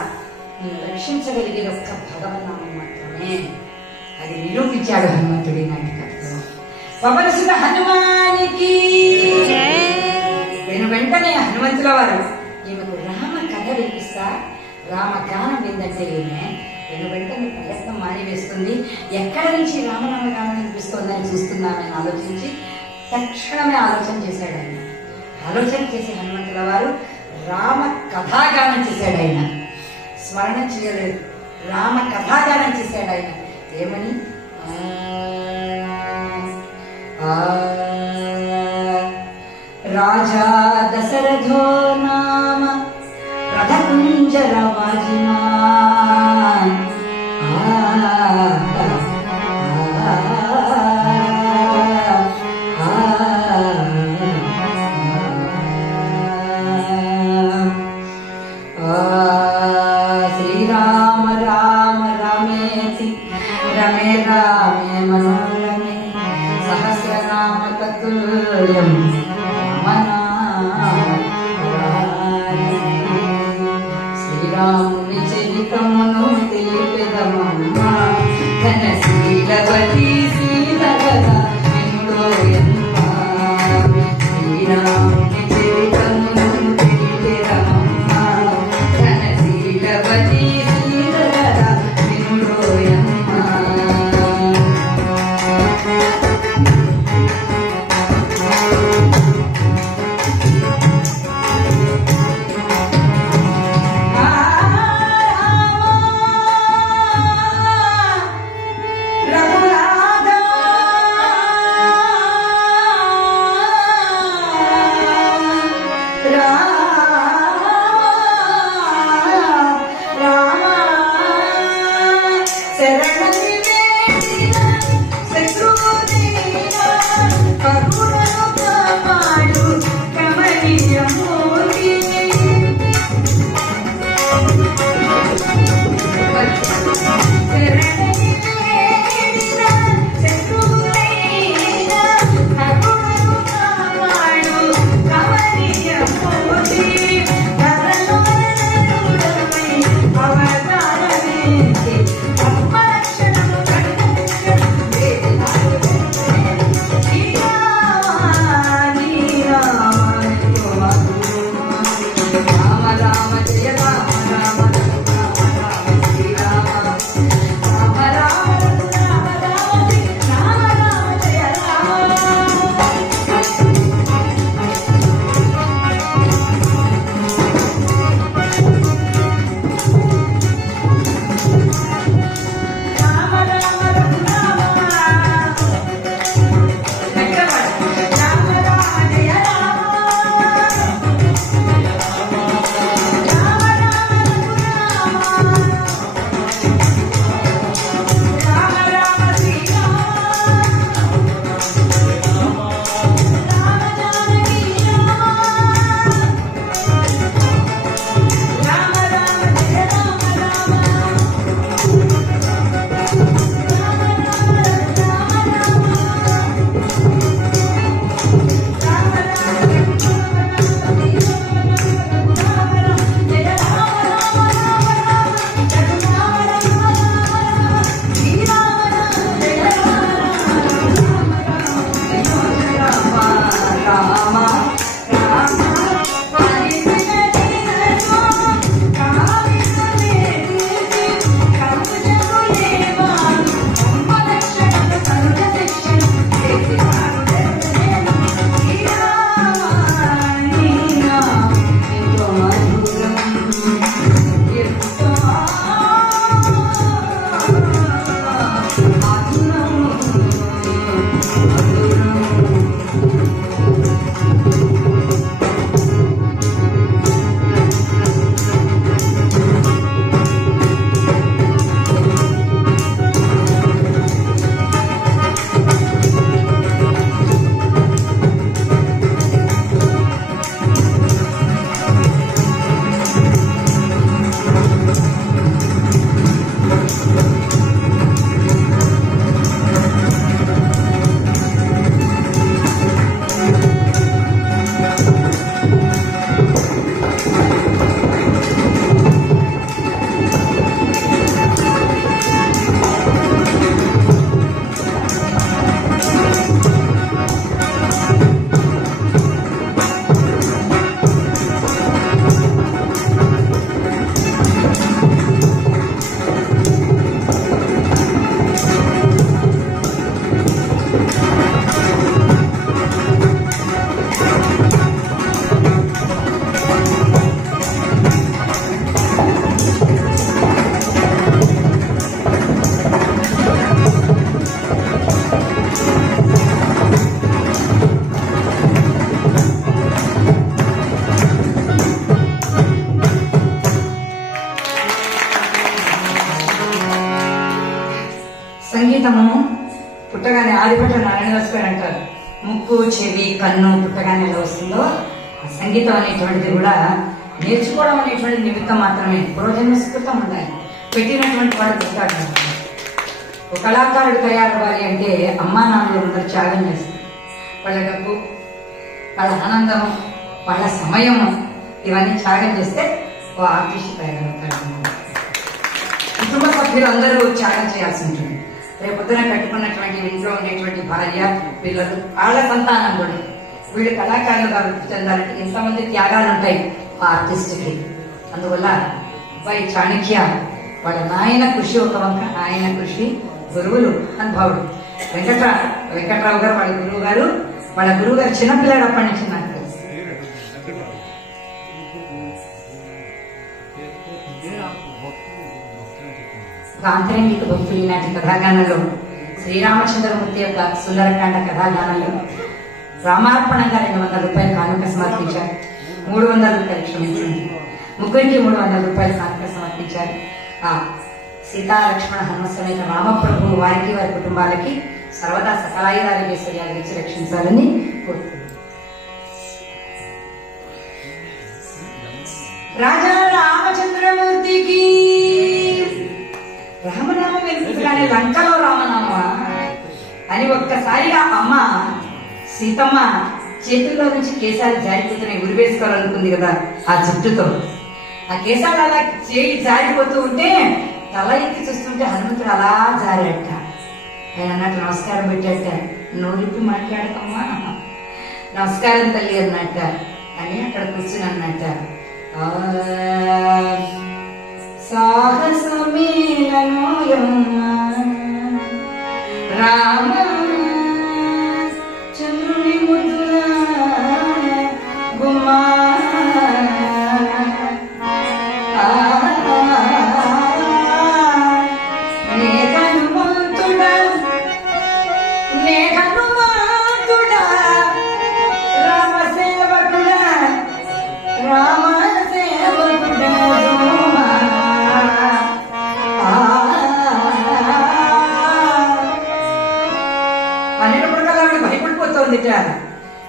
నేను రక్షించగలిగేది ఒక్క భగవన్నామం మాత్రమే. అది నిరూపించాడు హనుమంతుడి నాటకంలో. పవనసుత హనుమానికి వెంటనే హనుమంతుల వారు ఈమెకు రామ కథ వినిపిస్తా, రామగానం విందంటే వెంటనే ప్రయత్నం మానివేస్తుంది. ఎక్కడ నుంచి రామనామగానం వినిపిస్తోందని చూస్తున్నామని ఆలోచించి తక్షణమే ఆలోచన చేశాడు ఆయన. ఆలోచన చేసి హనుమంతుల వారు రామ కథాగానం చేశాడు. ఆయన స్మరణ చేయలేదు, రామ కథాగానం చేశాడు ఆయన. ఏమని? రాజా దశరథో నామ రథకుంజరవాజిమాన్ శ్రీరామ రామ రామేతి రమే రామే మనోరమే సహస్రనామ తత్తుల్యం శ్రీరాముని చరితమును తెలిపెదమమ్మా ఘనశీలవతి సీత కదా వినుడోయమ్మా. శ్రీరాముని చరితమును తెలిపెదమమ్మా ఘనశీలవతి సీత కదా వినుడోయమ్మా. సంగీతము పుట్టగానే ఆదిపట్ల నారాయణదాస్ గారు అంటారు, ముక్కు చెవి కన్ను పుట్టగానే ఎలా వస్తుందో ఆ సంగీతం అనేటువంటిది కూడా నేర్చుకోవడం అనేటువంటి నిమిత్తం మాత్రమే. పూర్వజన్మ సుకృతం ఉండాలి, పెట్టినటువంటి వాడు గుర్తాడు. ఒక కళాకారుడు తయారవ్వాలి అంటే అమ్మా నాన్నలు అందరూ త్యాగం చేస్తారు. వాళ్ళ డబ్బు, వాళ్ళ ఆనందం, వాళ్ళ సమయం ఇవన్నీ త్యాగం చేస్తే ఓ ఆర్టిస్ట్ తయారవుతారు. కుటుంబ సభ్యులు అందరూ త్యాగం చేయాల్సి ఉంటుంది. రేపొద్దున కట్టుకున్నటువంటి ఇంట్లో ఉండేటువంటి భార్య పిల్లలు వాళ్ళ సంతానం కూడా వీళ్ళు కళాకారులుగా వృద్ధి చెందాలంటే ఎంతమంది త్యాగాలు ఉంటాయి ఆ ఆర్టిస్ట్కి. అందువల్ల అబ్బాయి చాణక్య వాళ్ళ నాయన కృషి ఒక వంక, ఆయన కృషి గురువులు అనుభవుడు వెంకట్రావు గారు వాళ్ళ గురువు గారు చిన్నపిల్లాడు అప్పటి నుంచి నాకు తెలుసు. ఆంతరంగిక భక్తులు ఈనాటి కథాగానంలో శ్రీరామచంద్రమూర్తి యొక్క సుందరకాండ కథాగానంలో రామార్పణంగా 200 రూపాయలు కానుక సమర్పించారు. 300 రూపాయలు క్షమించండి, ముగ్గురికి 300 రూపాయలు కానుక సమర్పించారు. ఆ సీతా లక్ష్మణ హనుమ సమేత రామప్రభు వారికి వారి కుటుంబాలకి సర్వదా సకలాయుధాలు ఇచ్చి రక్షించాలని కోరుతుంది. రాజా రామచంద్రమూర్తికి రామనామం వెతుకుగానే లంకలో రామనామా అని ఒక్కసారిగా అమ్మ సీతమ్మ చేతుల్లో నుంచి కేశాలు జారిపోతున్నాయి, ఉరివేసుకోవాలనుకుంది కదా ఆ జుట్టుతో. ఆ కేశాలు అలా చేయి జారిపోతూ ఉంటే తల ఎత్తి చూస్తుంటే హనుమంతుడు అలా జారాట. ఆయన అన్నట్టు నమస్కారం పెట్టాట, నోరిప్పి మాట్లాడకమ్మా, నమస్కారం తల్లి అన్నట్ట అని అక్కడ కూర్చుని అన్నట్ట. సాహసమేలనోయమ్మ రామ చంద్రుని ముద్దుల గుమ్మా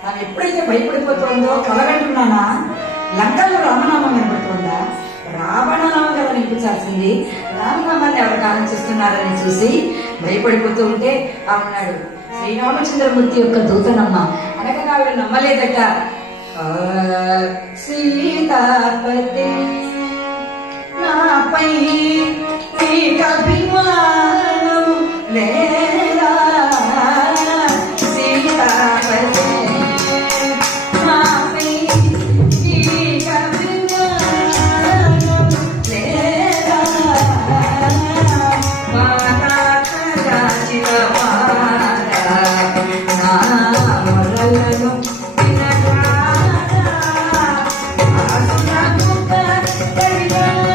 తాను ఎప్పుడైతే భయపడిపోతుందో కలగంటున్నానా, లంకల్లో రామనామం వినపడుతుందా, రావణనామం కదా వినిపించాల్సింది, రామనామాన్ని ఎవరికి ఆలోచిస్తున్నారని చూసి భయపడిపోతూ ఉంటే అన్నాడు శ్రీరామచంద్రమూర్తి యొక్క దూతనమ్మ అనగా ఆవిడ నమ్మలేదట. సీతాపతి నాపై అభిమానం లేదా, సీతాపతి నాపై అభిమానం లేదా, మాతా ప్రజాచిత మాతా నా మొరలను వినగానా, ఆసునముక కరిగన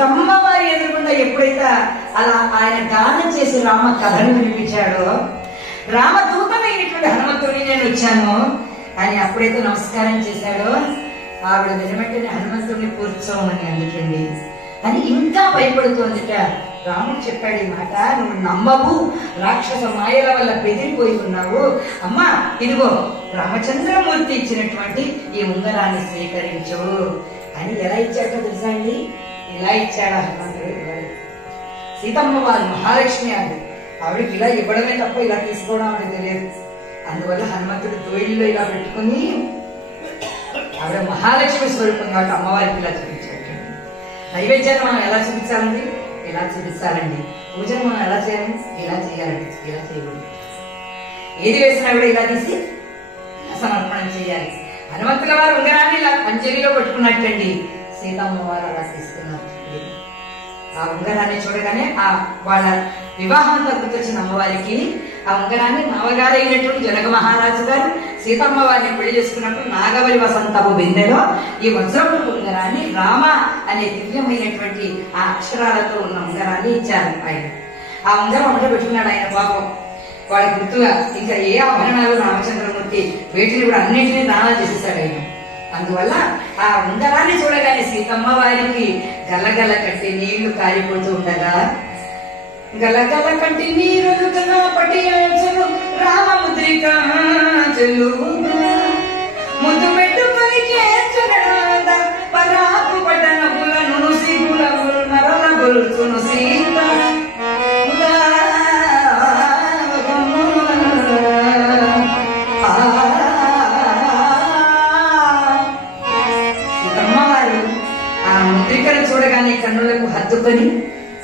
సీతమ్మ వారి ఎదురుకుండా ఎప్పుడైతే అలా ఆయన గానం చేసి రామ కథను వినిపించాడో, రామదూతమైనటువంటి హనుమంతుడిని నేను వచ్చాను అని అప్పుడైతే నమస్కారం చేశాడో, ఆవిడ వెనువెంటనే హనుమంతుడిని కూర్చోమని అందుకండి అని ఇంకా భయపడుతోందిట. రాముడు చెప్పాడు ఈ మాట, నువ్వు నమ్మవు, రాక్షస మాయల వల్ల బెదిరిపోయి ఉన్నావు. అమ్మా ఇదిగో రామచంద్రమూర్తి ఇచ్చినటువంటి ఈ ఉంగరాన్ని స్వీకరించు అని ఎలా ఇచ్చాడో తెలుసా అండి? ఇలా ఇచ్చాడు హనుమంతుడు. సీతమ్మ వారు మహాలక్ష్మి అది, ఆవిడకి ఇలా ఇవ్వడమే తప్ప ఇలా తీసుకోవడం ఆవిడకి తెలియదు. అందువల్ల హనుమంతుడు దోయిల్లో ఇలా పెట్టుకుని, ఆవిడ మహాలక్ష్మి స్వరూపం కాబట్టి అమ్మవారికి ఇలా చూపించాడు. నైవేద్యాన్ని మనం ఎలా చూపించాలండి? ఇలా చూపించాలండి. పూజను మనం ఎలా చేయాలి? ఇలా చేయాలండి. ఇలా చేయకూడదు. ఏది వేసినా కూడా ఇలా తీసి సమర్పణం చేయాలి. హనుమంతుల వారు ఉంగరాన్ని ఇలా అంజలిలో పట్టుకున్నట్టండి, సీతమ్మ వారు అలా తీసుకున్నారు. ఆ ఉంగరాన్ని చూడగానే ఆ వాళ్ళ వివాహం గుర్తొచ్చిన అమ్మవారికి ఆ ఉంగరాన్ని మామగారైనటువంటి జనక మహారాజు గారు సీతమ్మ వారిని పెళ్లి చేసుకున్నప్పుడు నాగవలి వసంతపు బిందెలో ఈ వజ్రపు ఉంగరాన్ని రామ అనే దివ్యమైనటువంటి ఆ అక్షరాలతో ఉన్న ఉంగరాన్ని ఇచ్చారు ఆయన. ఆ ఉంగరం ఒకటే పెట్టుకున్నాడు ఆయన పాపం. వాళ్ళ గుర్తుగా ఇంకా ఏ ఆభరణాలు రామచంద్రమూర్తి వేటిని కూడా అన్నింటినీ దానాలు చేసేసాడు ఆయన. అందువల్ల ఆ ఉంగరాన్ని చూడగానే సీతమ్మ వారికి గలగల కట్టి నీళ్లు కారిపోతూ ఉండగా, గలగల కంటి నీరు పటియల్చును రామముద్రిక ముద్దు పెట్టుకొని చేర్చునంద పరాకు పట్టణములను సిగులములు నరల గొలుచును సీత చూడగానే కన్నులకు హత్తుకొని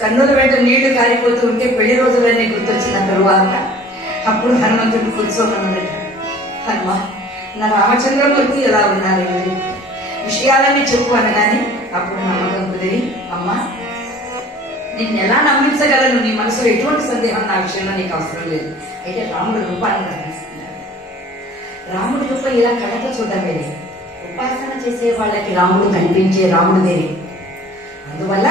కన్నుల వెంట నీళ్లు కారిపోతూ ఉంటే పెళ్లి రోజులన్నీ గుర్తొచ్చిన తరువాత అప్పుడు హనుమంతుడు కూర్చోమన్నాడట. హనుమ, నా రామచంద్రమూర్తి ఎలా ఉన్నారు విషయాలన్నీ చెప్పు అనగానే అప్పుడు నమ్మకం కుదిరి, అమ్మా నిన్ను ఎలా నమ్మించగలను? నీ మనసులో ఎటువంటి సందేహం నా విషయంలో నీకు అవసరం లేదు. అయితే రాముడు రూపాన్ని వర్ణిస్తున్నాడు. రాముడి రూపం ఇలా కళ్ళతో చూడమే, ఉపాసన చేసే వాళ్ళకి రాముడు కనిపించే రాముడిదే. అందువల్ల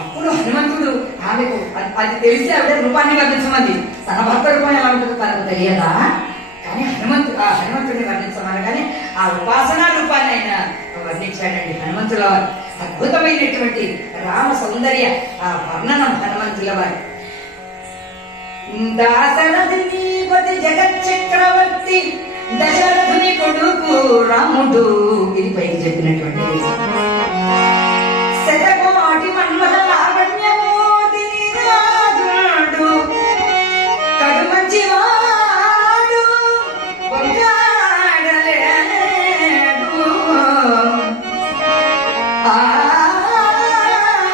అప్పుడు హనుమంతుడు ఆమెకు అది తెలిసి ఆవిడ రూపాన్ని వర్ణించమంది. తన భర్త రూపం ఎలా ఉంటుందో తనకు తెలియదా? కానీ హనుమంతుడిని వర్ణించమనగానే ఆ ఉపాసనా రూపాన్ని ఆయన వర్ణించాడండి హనుమంతుల వారు. అద్భుతమైనటువంటి రామ సౌందర్య ఆ వర్ణనం హనుమంతుల వారు. దాశరథిపతి జగత్ చక్రవర్తి దశరథుని కొడుకు రాముడు, ఇది పైకి చెప్పినటువంటి శతకోటి మన్మథ లావణ్యమూర్తి రాజుడు కడు మంచివాడు పొంగాడలేడు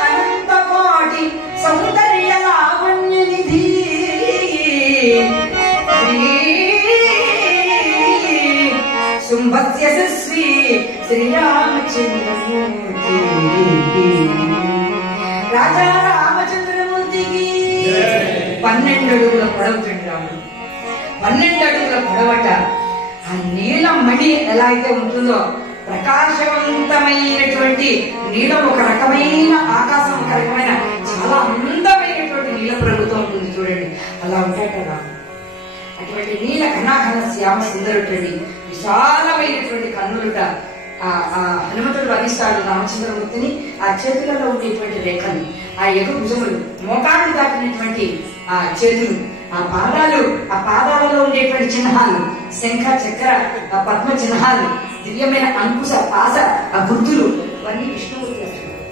అనంత కోటి సౌందర్య లావణ్య నిధి శుంభస్య శ్రీ శ్రీరామచంద్రమూర్తి. రాజా రామచంద్రమూర్తికి 12 అడుగుల పొడవుతుంది రాముడు. 12 అడుగుల పొడవట. ఆ నీలం మణి ఎలా అయితే ఉంటుందో, ప్రకాశవంతమైనటువంటి నీలం ఒక రకమైన ఆకాశం, ఒక రకమైన చాలా అందమైనటువంటి నీలం రంగుతో ఉంటుంది చూడండి, అలా ఉంటాయి కదా. అటువంటి నీల కణాఘన శ్యామ సుందరుడి విశాలమైనటువంటి కన్నులుట ఆ హనుమంతుడు వర్ణిస్తాడు రామచంద్రమూర్తిని. ఆ చేతులలో ఉండేటువంటి రేఖలు, ఆ ఎగు భుజములు, మోకాళ్ళు దాటినటువంటి ఆ చేతులు, ఆ పాదాలలో ఉండేటువంటి చిహ్నాలు, శంఖ చక్ర ఆ పద్మ చిహ్నాలు, దివ్యమైన అంకుశ పాస ఆ గుర్తులు, ఇవన్నీ విష్ణుమూర్తి లక్షణాలు.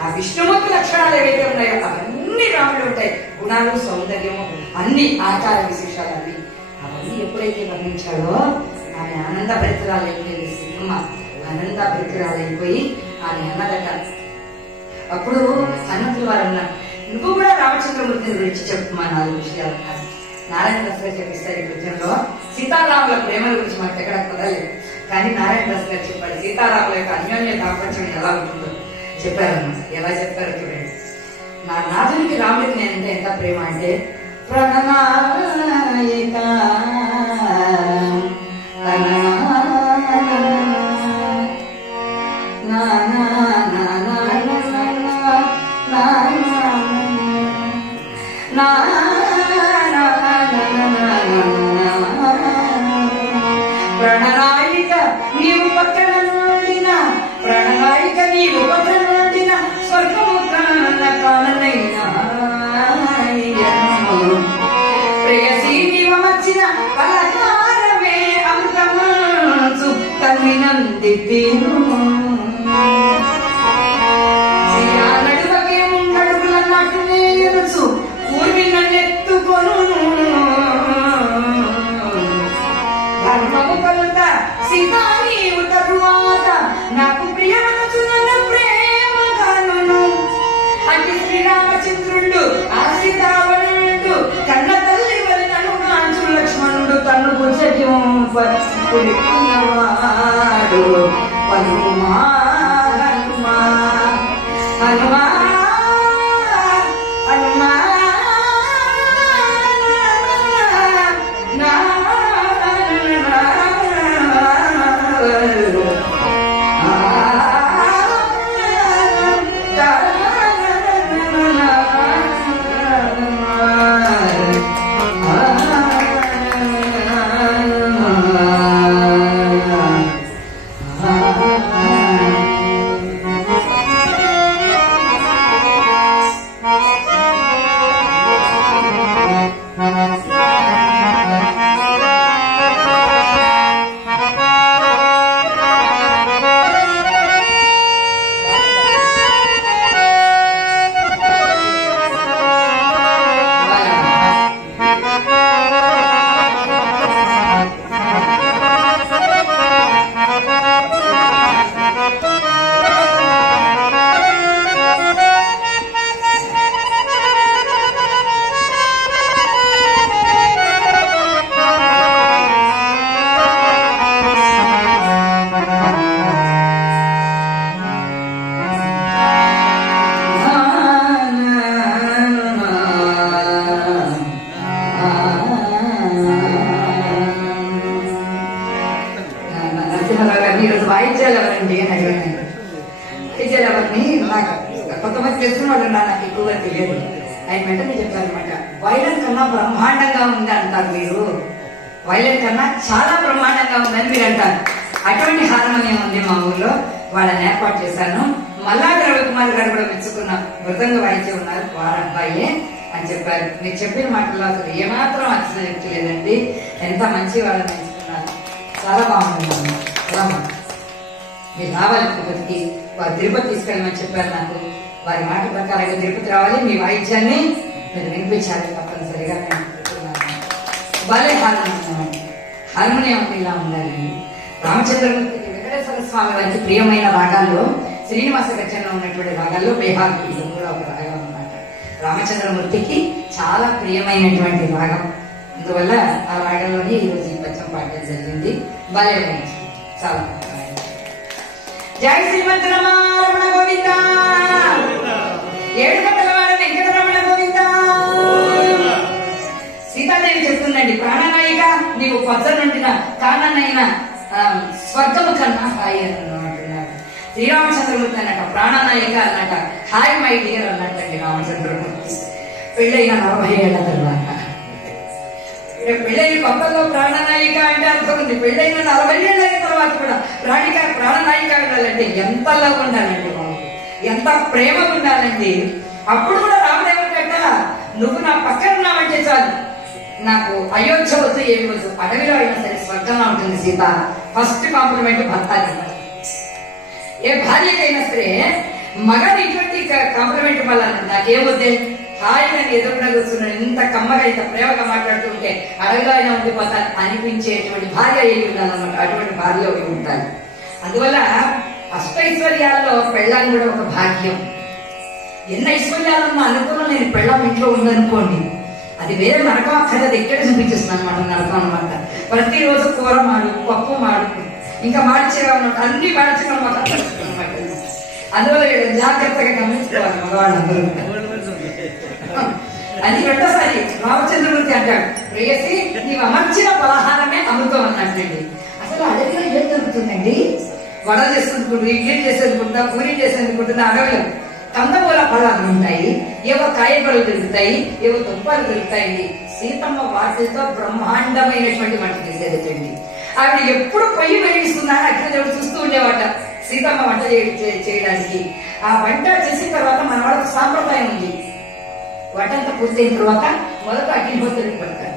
ఆ విష్ణుమూర్తి లక్షణాలు ఏవైతే ఉన్నాయో అవన్నీ రాముడు ఉంటాయి. గుణాలు, సౌందర్యము, అన్ని ఆచార విశేషాలన్నీ అవన్నీ ఎప్పుడైతే వర్ణించాడో ఆమె ఆనంద భరితురాలైపోయింది. సీతమ్మ ఆనంద భరితురాలైపోయి ఆమె అన్నదట. అప్పుడు హనుమంతుల వారు అన్నారు, నువ్వు కూడా రామచంద్రమూర్తిని గురించి చెప్పు మా 4 విషయాలు. నారాయణ దాస్ గారు చెప్పిస్తారు ఈ కృత్యంలో. సీతారాముల ప్రేమ గురించి మనకు ఎక్కడ కుదరలేదు, కానీ నారాయణ దాస్ గారు చెప్పారు సీతారాముల యొక్క అన్యోన్య దాంపత్యం ఎలా ఉంటుందో చెప్పారన్నమాట. ఎలా చెప్పారో చూడండి. నా నాథునికి రాముడికి నేనంటే ఎంత ప్రేమ అంటే, ప్రణనాయక ప్రాణనాయిక నీవు పక్కన నుండిన ప్రాణనాయిక నీవు పక్కన నుండిన స్వర్గము కాననైనా ప్రేయసీ నీవమర్చిన పలకారమే అమృతమంచు తల్లినందితీను నడువకే ముంగడుగుల నాటునే ఎరుచు ఊర్మి నన్నెత్తుకొను ధర్మము కలుత సీతా నీవు తరువాత నాకు ప్రియమనచు నన్ను ప్రేమగాను అతి శ్రీరామచంద్రుడు ఆ సీతావనుడు కన్న తల్లి వలి నన్ను కాంచు లక్ష్మణుడు తన్ను పుచ్చవాడు పలుమా హనుమా హనుమా హనుమా వాయిద్యాలు ఎవరండి అని అడిగాను. వాయిద్యాలు ఎవరిని నాకు కొంతమంది తెలుసుకున్నాడు, నాకు ఎక్కువగా తెలియదు. ఆయన వెంటనే చెప్పారనమాట, వైలన్ కన్నా బ్రహ్మాండంగా ఉంది అంటారు మీరు, వైలన్ కన్నా చాలా బ్రహ్మాండంగా ఉందని మీరు అంటారు. అటువంటి హార్మోనియం ఉంది మా ఊళ్ళో, వాళ్ళని ఏర్పాటు చేశాను. మల్లాడి రవికుమార్ గారు కూడా మెచ్చుకున్న మృదంగ వాయిద్యం ఉన్నారు, వారి అబ్బాయే అని చెప్పారు. మీరు చెప్పిన మాటల్లో అసలు ఏమాత్రం అతిశయోక్తి లేదండి. ఎంత మంచి వాళ్ళని ఎంచుకున్నారు, చాలా బాగుంటుంది. మీరు రావాలి తిరుపతికి, వారు తిరుపతి తీసుకెళ్ళమని చెప్పారు నాకు. వారి మాట ప్రకారంగా తిరుపతి రావాలి, మీ వాయిద్యాన్ని మీరు వినిపించాలి తప్పనిసరిగా. నేను భలే హార్మోనియం ఇలా ఉండాలండి. రామచంద్రమూర్తి వెంకటేశ్వర స్వామి వారికి ప్రియమైన రాగాల్లో, శ్రీనివాస రచనలో ఉన్నటువంటి రాగాల్లో బేహాల్ కూడా ఒక రాగం అన్నమాట. రామచంద్రమూర్తికి చాలా ప్రియమైనటువంటి రాగం, అందువల్ల ఆ రాగంలోనే ఈరోజు ఈ పద్యం పాడడం జరిగింది. భలే చాలా జై శ్రీమద్ రమణ గోవింద, ఏడు గంటలవాడ వెంకటరమణ గోవింద. సీతాదేవి చెప్తుందండి, ప్రాణనాయిక నీవు పొద్దనుండిన కాననైన స్వర్గము కన్నా హాయి అంటున్నాడు శ్రీరామచంద్రమూర్తి అన్నట. ప్రాణనాయిక అన్నట, హాయ్ మై డియర్ అన్నట్టండి రామచంద్రమూర్తి. పెళ్ళైన 40 ఏళ్ల తర్వాత, పెళ్ళైన కొత్తలో ప్రాణనాయిక అంటే అర్థం ఉంది. పెళ్ళైన 40 ఏళ్ళ తర్వాత కూడా ప్రాణనాయిక ఉండాలంటే ఎంతలా ఉండాలండి బాబు, ఎంత ప్రేమ ఉండాలండి. అప్పుడు కూడా రామదేవుడు కట్ట, నువ్వు నా పక్కన ఉన్నావంటే చాలు, నాకు అయోధ్య వద్దు, ఏమి వద్దు, అడవిలో అయినా సరే స్వర్గంగా ఉంటుంది సీత. ఫస్ట్ కాంప్లిమెంట్ భర్త. ఏ భార్యకైనా సరే మగాడు ఇటువంటి కాంప్లిమెంట్ వల్ల నాకేమొద్దే, హాయిగా ఎదురుగా కూర్చున్నాడు, ఇంత కమ్మగా ఇంత ప్రేమగా మాట్లాడుతుంటే అడవిలో అయినా ఉండిపోతాను అనిపించేటువంటి భార్య ఏమి ఉండాలన్నమాట. అటువంటి భార్య ఉంటాయి. అందువల్ల అష్టైశ్వర్యాల్లో పెళ్ళాన్ని కూడా ఒక భాగ్యం. ఎన్ని ఐశ్వర్యాలను అనుకున్నా నేను పెళ్ళం ఇంట్లో ఉందనుకోండి, అది వేరే నరకం అక్కర్లేదు, ఎక్కడ చూపించేస్తున్నాను అనమాట నరకం అనమాట. ప్రతిరోజు కూర మాడు, పప్పు మాడు, ఇంకా మార్చేగా ఉన్నట్టు అన్ని మార్చిన అనమాట. అందువల్ల జాగ్రత్తగా గమనించుకోవాలి మగవాళ్ళందరూ. అది రెండోసారి రామచంద్రమూర్తి అంటాడు, ప్రేయసి నీవు అమర్చిన పలహారమే అమృతం అన్నట్టండి. అసలు అడవిలో ఏం దొరుకుతుందండి? వడ చేసుకుంటుకుంటుంది, ఇడ్లీ చేసేందుకుంటుందా, పూరి చేసేందుకుంటుందా. అడవిలో కందమూల ఫలాలు ఉంటాయి, ఏవో కాయగూరలు దొరుకుతాయి, ఏవో దుంపలు దొరుకుతాయి. సీతమ్మ వాటితో బ్రహ్మాండమైనటువంటి వంట చేసేదండి. ఆవిడ ఎప్పుడు పొయ్యి వెలిగిస్తున్నారని అగ్నిదేవుడు చూస్తూ ఉండేవాట సీతమ్మ వంట చేయడానికి. ఆ వంట చేసిన తర్వాత మన వాళ్ళకి సాంప్రదాయం ఉంది, వంట అంతా పూర్తయిన తర్వాత మొదట అగ్నిహోత్రుడికి పెడతారు.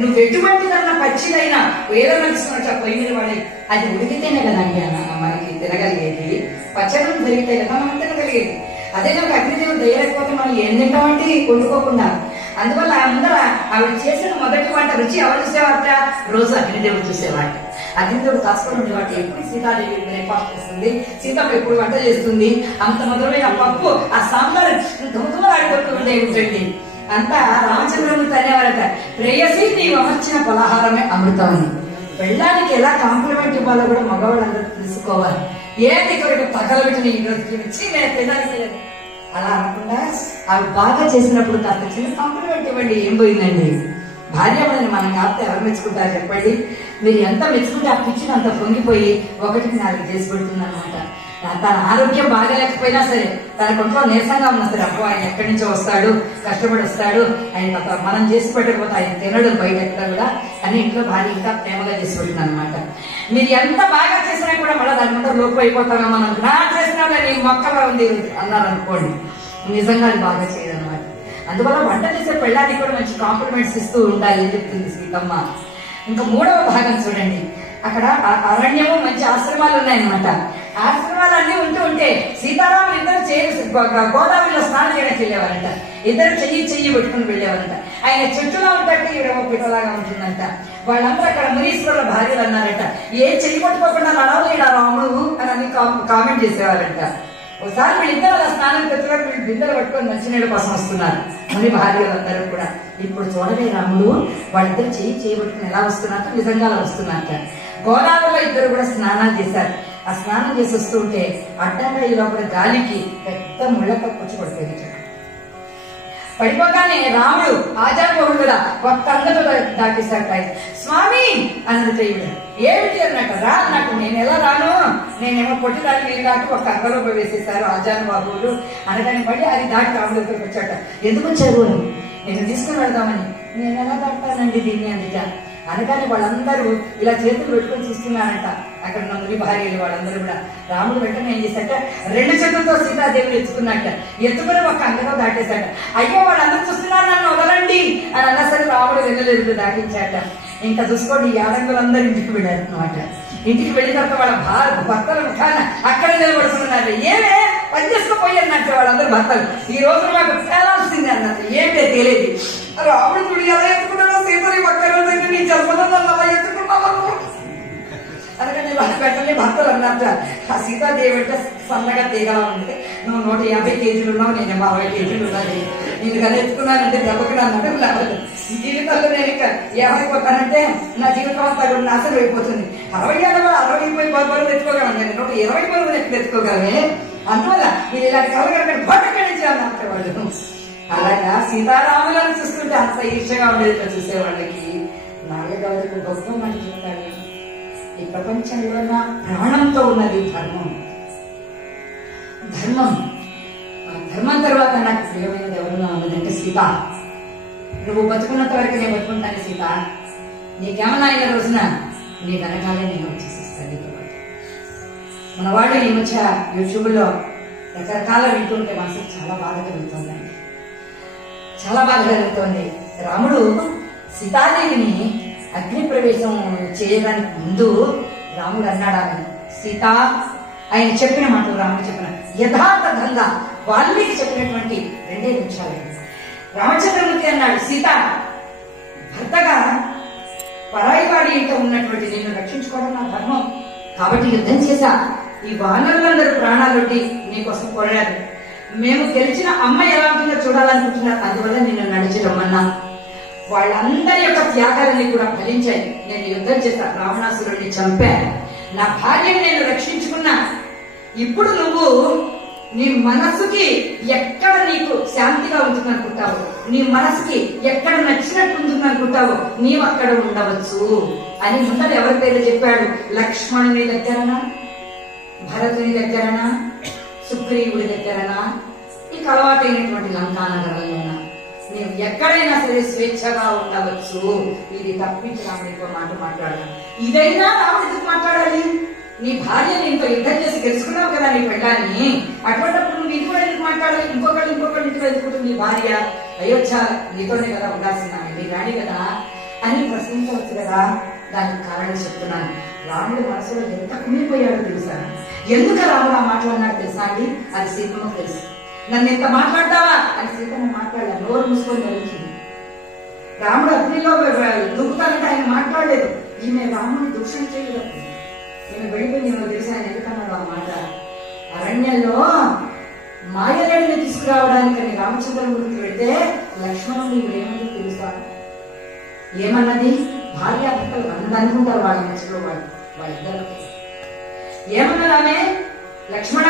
నువ్వు ఎటువంటిదన్నా పచ్చిదైనా ఏదైనా తీసుకున్నట్టు పొయ్యి మీద వాడి అది ఉడికితేనే కదండి మనకి తినగలిగేది, పచ్చదనం జరిగితే కదా మనం తినగలిగేది. అదే కనుక అగ్నిదేవుడు దయలేకపోతే మనం ఏం తింటామంటే వండుకోకుండా. అందువల్ల ముందర ఆవిడ చేసిన మొదటి వంట రుచి ఎవరు చూసేవాట? రోజు అగ్నిదేవుడు చూసేవాట. అగ్నిదేవుడు కాసుకొని ఉండేవాట. ఎప్పుడు సీతాదేవి బ్రేక్ఫాస్ట్ చేస్తుంది, సీతమ్మ ఎప్పుడు వంట చేస్తుంది, అంత మధురమైన పప్పు ఆ సాంబార్ దుమదుమలాడిపోతూ ఉండేది. అంతా రామచంద్రమూర్తి అనేవారట, ప్రేయసి నీవు అమర్చిన పలహారమే అమృతం అని. పెళ్ళానికి ఎలా కాంప్లిమెంట్ ఇవ్వాలో కూడా మగవాళ్ళందరూ తెలుసుకోవాలి. ఏంటి కొరకు తగలబెట్టిన ఈ రోజుకి వచ్చి నేను తినడానికి అలా అనకుండా అవి బాగా చేసినప్పుడు కాస్త చిన్న కాంప్లిమెంట్ ఇవ్వండి, ఏం పోయిందండి. భార్యమని మనం కాకపోతే ఎవరు మెచ్చుకుంటారు చెప్పండి? మీరు ఎంత మెచ్చుకుంటే ఆ పిచ్చిని అంత పొంగిపోయి 1-4 చేసి పెడుతుంది అనమాట. తన ఆరోగ్యం బాగాలేకపోయినా సరే, తన కొంట్లో నీరసంగా ఉన్నా సరే, అబ్బో ఆయన ఎక్కడి నుంచో వస్తాడు, కష్టపడి వస్తాడు, ఆయన మనం చేసి పెట్టకపోతే ఆయన తినడు బయట ఎక్కడ కూడా అని ఇంట్లో భార్య ఇంకా ప్రేమగా చేసి పెట్టింది అనమాట. మీరు ఎంత బాగా చేసినా కూడా మళ్ళీ దాని ముందు లోపు అయిపోతామో మనం నా చేసినా నీ మొక్కలా ఉంది అన్నారు అనుకోండి, నిజంగా అది బాగా చేయదు అనమాట. అందువల్ల వంట చేసే పెళ్ళానికి కూడా మంచి కాంప్లిమెంట్స్ ఇస్తూ ఉండాలి అని చెప్తుంది సీతమ్మ. ఇంకా 3వ భాగం చూడండి, అక్కడ అరణ్యము మంచి ఆశ్రమాలు ఉన్నాయన్నమాట. ఆశ్రమాలన్నీ ఉంటే సీతారాములు ఇద్దరు గోదావరిలో స్నానం చేయడానికి వెళ్ళేవారంట. ఇద్దరు చెయ్యి పెట్టుకుని వెళ్ళేవారంట. ఆయన చెట్టులా ఉంటే ఈవిడేమో పిట్టలాగా ఉంటుందంట. వాళ్ళందరూ అక్కడ మునీశ్వరుల భార్యలు అన్నారంట, ఏ చెయ్యి పట్టుకోకుండా నడవలేడా రాముడు అని కామెంట్ చేసేవారంట. ఒకసారి వీళ్ళిద్దరు అలా స్నానం తెచ్చుకొని వీళ్ళు బిందెలు పట్టుకొని మంచినీళ్ళ కోసం వస్తున్నారు ముని భార్యలందరూ కూడా. ఇప్పుడు చూడలే రాముడు వాళ్ళిద్దరు చెయ్యి పట్టుకుని ఎలా వస్తున్నట్టు నిజంగా అలా వస్తున్నట్ట. గోదావరిలో ఇద్దరు కూడా స్నానాలు చేశారు. ఆ స్నానం చేసి వస్తూ ఉంటే అడ్డంగా ఈ లోపల గాలికి పెద్ద ముళ్ళ వచ్చి పడిపోయింది. పడిపోగానే రాముడు ఆచార్యబోడు కూడా ఒక్క అంగతో దాటేశాక స్వామి అన్నది ఏమిటి అన్నట్టు రా అన్నట్టు. నేను ఎలా రాను, నేనేమో పొట్టిదాన్ని మీరు కాబట్టి ఒక్క అంగలో వేసేసారు ఆచార్యబాబులు అనగానే మళ్ళీ అది దాటి రాముడు దగ్గరికి వచ్చాట. ఎందుకు వచ్చారు అని, నేను తీసుకుని వెళ్దామని. నేను ఎలా దాటానండి దీన్ని అందుక అనగానే వాళ్ళందరూ ఇలా చేతులు పెట్టుకొని చూస్తున్నారంట. అక్కడ ఉన్న ముని భార్యలు వాళ్ళందరూ కూడా. రాముడు వెంటనే ఏం చేశాక 2 చేతులతో సీతాదేవిని ఎత్తుకున్నట్ట. ఎత్తుకుని ఒక అంగతో దాటేశాట. అయ్యో వాళ్ళందరూ చూస్తున్నారు నన్ను వదలండి అని అన్నా సరే రాముడు వెన్నెలు దాటించాట. ఇంకా చూసుకోండి, ఈ ఆడంగులందరూ ఇంటికి వెళ్ళారు అనమాట. ఇంటికి వెళ్ళిన తర్వాత వాళ్ళ భర్తల ముఖాన అక్కడ నిలబడుతున్నారు. ఏమే పని చేసుకోపోయారన్నట్టు వాళ్ళందరూ భర్తలు. ఈ రోజు నాకు తేలాల్సిందే అన్నట్టు. ఏంటే తెలియదు. రాముడు గుడి ఎలా ఎత్తుకున్నాడో సీతని పక్కన నీ జన్మలో అలా ఎత్తుకున్నావు అనగానే వాళ్ళ వెంటనే భర్తలు అన్నట్ట. ఆ సీతాదేవి అంటే సన్నగా తీగలా ఉంది. నువ్వు 150 కేజీలు ఉన్నావు, నేను 60 కేజీలు ఉన్నది. ఇందుకని ఎత్తుకున్నానంటే దెబ్బకి అన్నట్టు జీవితంలో నేను ఇంకా ఏమైపోతానంటే నా జీవితం అంతా కూడా నాశనం అయిపోతుంది. 60 బరువులు ఎత్తుకోగలను, నేను 120 బరువులు ఎత్తుకోగలమే. అందువల్ల మీరు ఇలాంటి కలగడ బట్టకడించి అన్నట్టు వాళ్ళు. అలాగా సీతారాములను చూస్తుంటే అంత ఈర్షగా ఉండేది చూసేవాళ్ళకి. నాగగౌరికి గొప్ప మాట చెప్తాడు, ఈ ప్రపంచంలో నా ప్రాణంతో ఉన్నది ధర్మం. ఆ ధర్మం తర్వాత నాకు ప్రియమైనది ఎవరున్నా ఉన్నదంటే సీత. నువ్వు బతుకున్నంత వరకు నేను బతుకుంటాను సీత. నీకేమన్నా అయిన రోజున నీ వెనకాలే నేను వచ్చేసిస్తాను నీతో పాటు. మన వాళ్ళు ఈ మధ్య యూట్యూబ్లో రకరకాల వింటుంటే మనసు చాలా బాధ కలుగుతుందండి, చాలా బాధ కలుగుతుంది. రాముడు సీతాదేవిని అగ్ని ప్రవేశం చేయడానికి ముందు రాముడు అన్నాడు, సీత ఆయన చెప్పిన మాటలు రాముడు చెప్పిన యథాతథంగా వాల్మీకి చెప్పినటువంటి 2 నిమిషాలు. రామచంద్రమూర్తి అన్నాడు, సీత భర్తగా పరాయి వాడి ఇంట ఉన్నటువంటి నిన్ను రక్షించుకోవడం నా ధర్మం కాబట్టి యుద్ధం చేశా. ఈ వానరులందరూ ప్రాణాలొడ్డి నీకోసం కోరారు. మేము గెలిచిన అమ్మ ఎలా ఉంటుందో చూడాలనుకుంటున్నారు, అందువల్ల నిన్ను నడిచి రమ్మన్నా. వాళ్ళందరి యొక్క త్యాగాలని కూడా ఫలించాయి. నేను యుద్ధం చేశాను, రావణాసురుడిని చంపాను, నా భార్యను నేను రక్షించుకున్నా. ఇప్పుడు నువ్వు నీ మనసుకి ఎక్కడ నీకు శాంతిగా ఉంటుందనుకుంటావు, నీ మనసుకి ఎక్కడ నచ్చినట్టు ఉంటుందనుకుంటావు, నీవు అక్కడ ఉండవచ్చు అని ముందర ఎవరి పేరు చెప్పాడు? లక్ష్మణుని దగ్గరనా, భరతుని దగ్గరనా, సుగ్రీవుడి దగ్గరనా, నీకు అలవాటైనటువంటి లంకానగరంలోనా? నీవు ఎక్కడైనా సరే స్వేచ్ఛగా ఉండవచ్చు. ఇది తప్పించి రాముడు ఇంకో మాట మాట్లాడాలి. ఇదైనా రాముడు ఎందుకు మాట్లాడాలి? నీ భార్యని ఇంకో యుద్ధం చేసి గెలుచుకున్నావు కదా నీ పెళ్ళాన్ని, అటువంటిప్పుడు నువ్వు ఇది కూడా ఎందుకు మాట్లాడాలి? ఇంకొకళ్ళు ఇంటికి ఎందుకుంటుంది నీ భార్య? అయోధ్య నీతోనే కదా ఉండాల్సిన, నీ రాణి కదా అని ప్రశ్నించవచ్చు కదా. దానికి కారణం చెప్తున్నాను. రాముడు మనసులో ఎంత కుమిలిపోయాడో తెలుసా? ఎందుకు రాముడు ఆ మాట్లాడినాడు తెలుసా అండి? అది సీతమ్మకు తెలుసు. నన్ను ఎంత మాట్లాడతావా అని సీతమ్మ మాట్లాడాలి, నోరు మూసుకొని కలిగింది. రాముడు అగ్నిలో దూకుతానంటే ఆయన మాట్లాడలేదు. ఈమె రాముడిని దూషణ చేయలేదు. ఈమె వెళ్ళిపోయింది. ఈమె తెలుసు ఆయన ఎందుకన్నాడు ఆ మాట? అరణ్యంలో మాయలేడిని తీసుకురావడానికని రామచంద్రమూర్తికి వెళ్తే లక్ష్మణుడు ఏమని తెలుసా? ఏమన్నది? భార్యాభర్తలు వంద అనుకుంటారు వాళ్ళ మనసులో వాళ్ళిద్దరు. ఏమన్నదామే? లక్ష్మణ,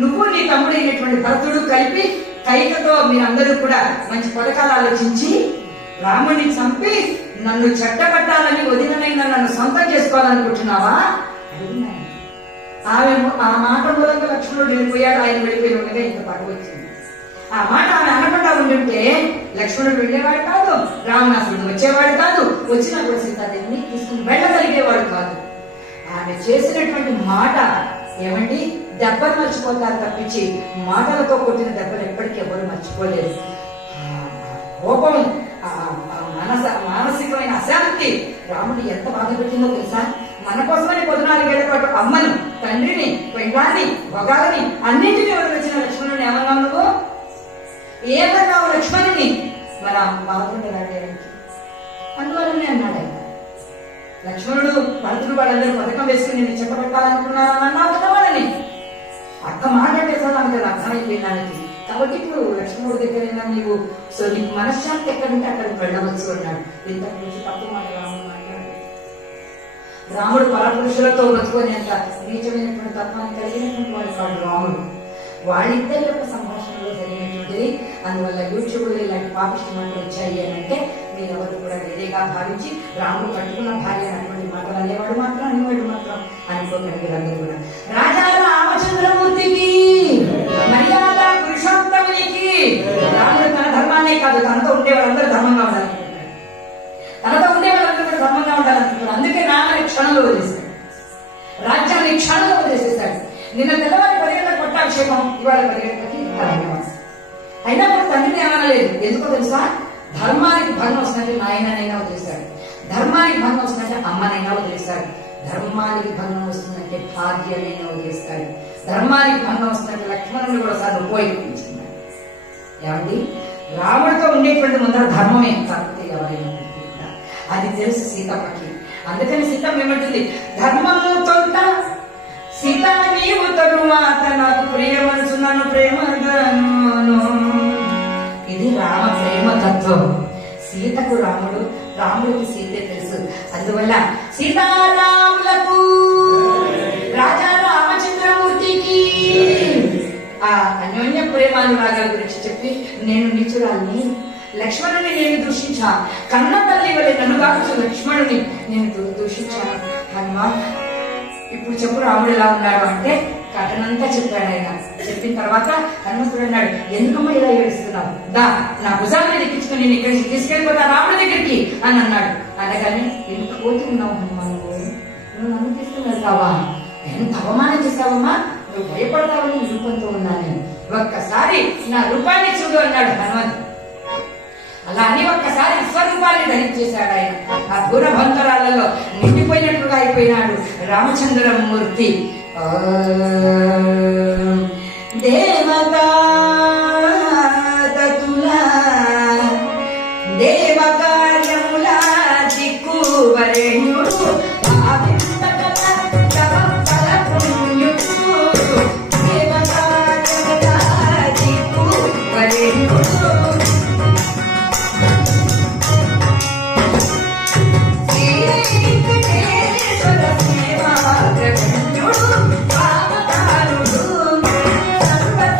నువ్వు నీ తమ్ముడు అయినటువంటి భరతుడు కలిపి కైకతో మీరందరూ కూడా మంచి పథకాలు ఆలోచించి రాముడిని చంపి నన్ను చెట్టబట్టాలని వదిననైనా నన్ను సొంతం చేసుకోవాలనుకుంటున్నావా? ఆమె ఆ మాట మూలంగా లక్ష్మణుడు వెళ్ళిపోయాడు. ఆయన వెళ్ళిపోయిన ఉండగా ఇంత పడవ వచ్చింది. ఆ మాట ఆమె అనకుండా ఉండుంటే లక్ష్మణుడు వెళ్ళేవాడు కాదు, రావణాసురుడు వచ్చేవాడు కాదు, వచ్చినా కూడా సీతాదేవిని తీసుకుని వెళ్ళగలిగేవాడు కాదు. ఆమె చేసినటువంటి మాట ఏమండి, దెబ్బలు మర్చిపోతారు తప్పించి మాటలతో కొట్టిన దెబ్బలు ఎప్పటికీ ఎవరు మర్చిపోలేదు. కోపం, మానసికమైన అశాంతి రాముడు ఎంత బాధ పెట్టిందో తెలుసా? మన కోసమని 14 ఏళ్ల పాటు అమ్మను, తండ్రిని, పెళ్ళాన్ని, భోగాలని అన్నింటినీ వదిలించిన లక్ష్మణుని ఏమన్నావు నువ్వు? ఏమన్నావు లక్ష్మణుని? మన బాగుండడానికి అందువల్లనే అన్నాడు ఆయన. లక్ష్మణుడు భరతుడు వాళ్ళందరూ పథకం వేసుకుని నేను చెప్పబెట్టాలనుకున్నాను అన్నావు కదా వాళ్ళని. అక్క మాట పెట్టేసాను కదా అర్థమైపోయినానికి. కాబట్టి ఇప్పుడు లక్ష్మణుడి దగ్గరైనా నీవు నీకు మనశ్శాంతి ఎక్కడంటే అక్కడికి వెళ్ళవచ్చు అన్నాడు. ఇంతకు మించి తప్పు మాట రాముడు మాట్లాడాడు. రాముడు పరపురుషులతో బతుకునేంత నీచమైనటువంటి తత్వాన్ని కలిగినటువంటి వాడు కాదు రాముడు. వాళ్ళిద్దరి యొక్క సంభాషణలో జరిగినటువంటిది. అందువల్ల యూట్యూబ్లో ఇలాంటి పాపిష్టి మాటలు వచ్చాయి అని అంటే మీరెవరు కూడా వేరేగా భావించి రాముడు కట్టుకున్న భార్య అన్నటువంటి మాటలు అనేవాడు మాత్రం అనుకోకండి. మీరందరూ కూడా రాజా రామచంద్రమూర్తికి మర్యాద పురుషోత్తమునికి రాముడు తన ధర్మాన్నే కాదు తనతో ఉండే వాళ్ళందరూ ధర్మంగా ఉండాలనుకుంటున్నాడు. తనతో ఉండే వాళ్ళందరూ కూడా ధర్మంగా ఉండాలనుకుంటున్నాడు. అందుకే నాన్నని క్షణంలో వదిలేశాడు, రాజ్యాన్ని క్షణంలో వదిలేసేశాడు. నిన్న తెల్లవారి 10 గంటలకు పట్టాభిషేకం, ఇవాళ 10 గంటలకి అయినా కూడా తండ్రిని ఏమనలేదు. ఎందుకో తెలుసా? ధర్మానికి భంగం వస్తున్నట్టు నాయననైనా వదిలేశాడు, ధర్మానికి భంగం వస్తున్నట్టే అమ్మనైనా వదిలేశాడు, ధర్మానికి భంగం వస్తుందంటే భార్యనైనా వదిలేస్తాడు, ధర్మానికి భంగం వస్తున్నట్టు లక్ష్మణుని కూడా సార్ ఉపయోగించుకున్నాడు. ఏమండి, రాముడితో ఉండేటువంటి ముందర ధర్మమే కాకపోతే ఎవరైనా అది తెలుసు సీతమ్మకి. అందుకని సీతమ్మ ఏమంటుంది? ధర్మము తొంత సీత నీవు తరువాత నాకు ప్రియ మనసు నన్ను ప్రేమగాను. ఇది రామ ప్రేమ తత్వం. సీతకు రాముడు, రాముడికి సీతే తెలుసు. అందువల్ల సీతారాములకు రాజా రామచంద్రమూర్తికి ఆ అన్యోన్య ప్రేమానురాగాల గురించి చెప్పి నేను నీచురాల్ని, లక్ష్మణుని నేను దూషించా, కన్న తల్లి వల్ల నన్ను కావచ్చు లక్ష్మణుని నేను దూషించాను హనుమా. ఇప్పుడు చెప్పు రాముడు ఎలా ఉన్నాడు అంటే కథనంతా చెప్పాడు ఆయన. చెప్పిన తర్వాత హనుమంతుడు అన్నాడు, ఎందుకమ్మా ఇలా ఏడుస్తున్నావు? దా నా భుజాల మీద ఎక్కించుకుని నేను ఇక్కడికి తీసుకెళ్ళిపోతా రాముడి దగ్గరికి అని అన్నాడు. అనగానే ఎందుకు పోతున్నావు హనుమా, నువ్వు నన్ను తీసుకుని వెళ్తావా? ఎంత అవమానం చేస్తావమ్మా, నువ్వు భయపడతావని రూపంతో ఉన్నాను నేను, ఒక్కసారి నా రూపాన్ని చూడు అన్నాడు హనుమంతుడు. అలా అని ఒక్కసారి స్వరూపాన్ని ధరించేశాడు ఆయన. ఆ దూరభంతరాలలో నిండిపోయినట్లుగా అయిపోయినాడు రామచంద్రమూర్తి. దేవతా దేవకార్యముల దిక్కువరేణ్యుడు Thank you.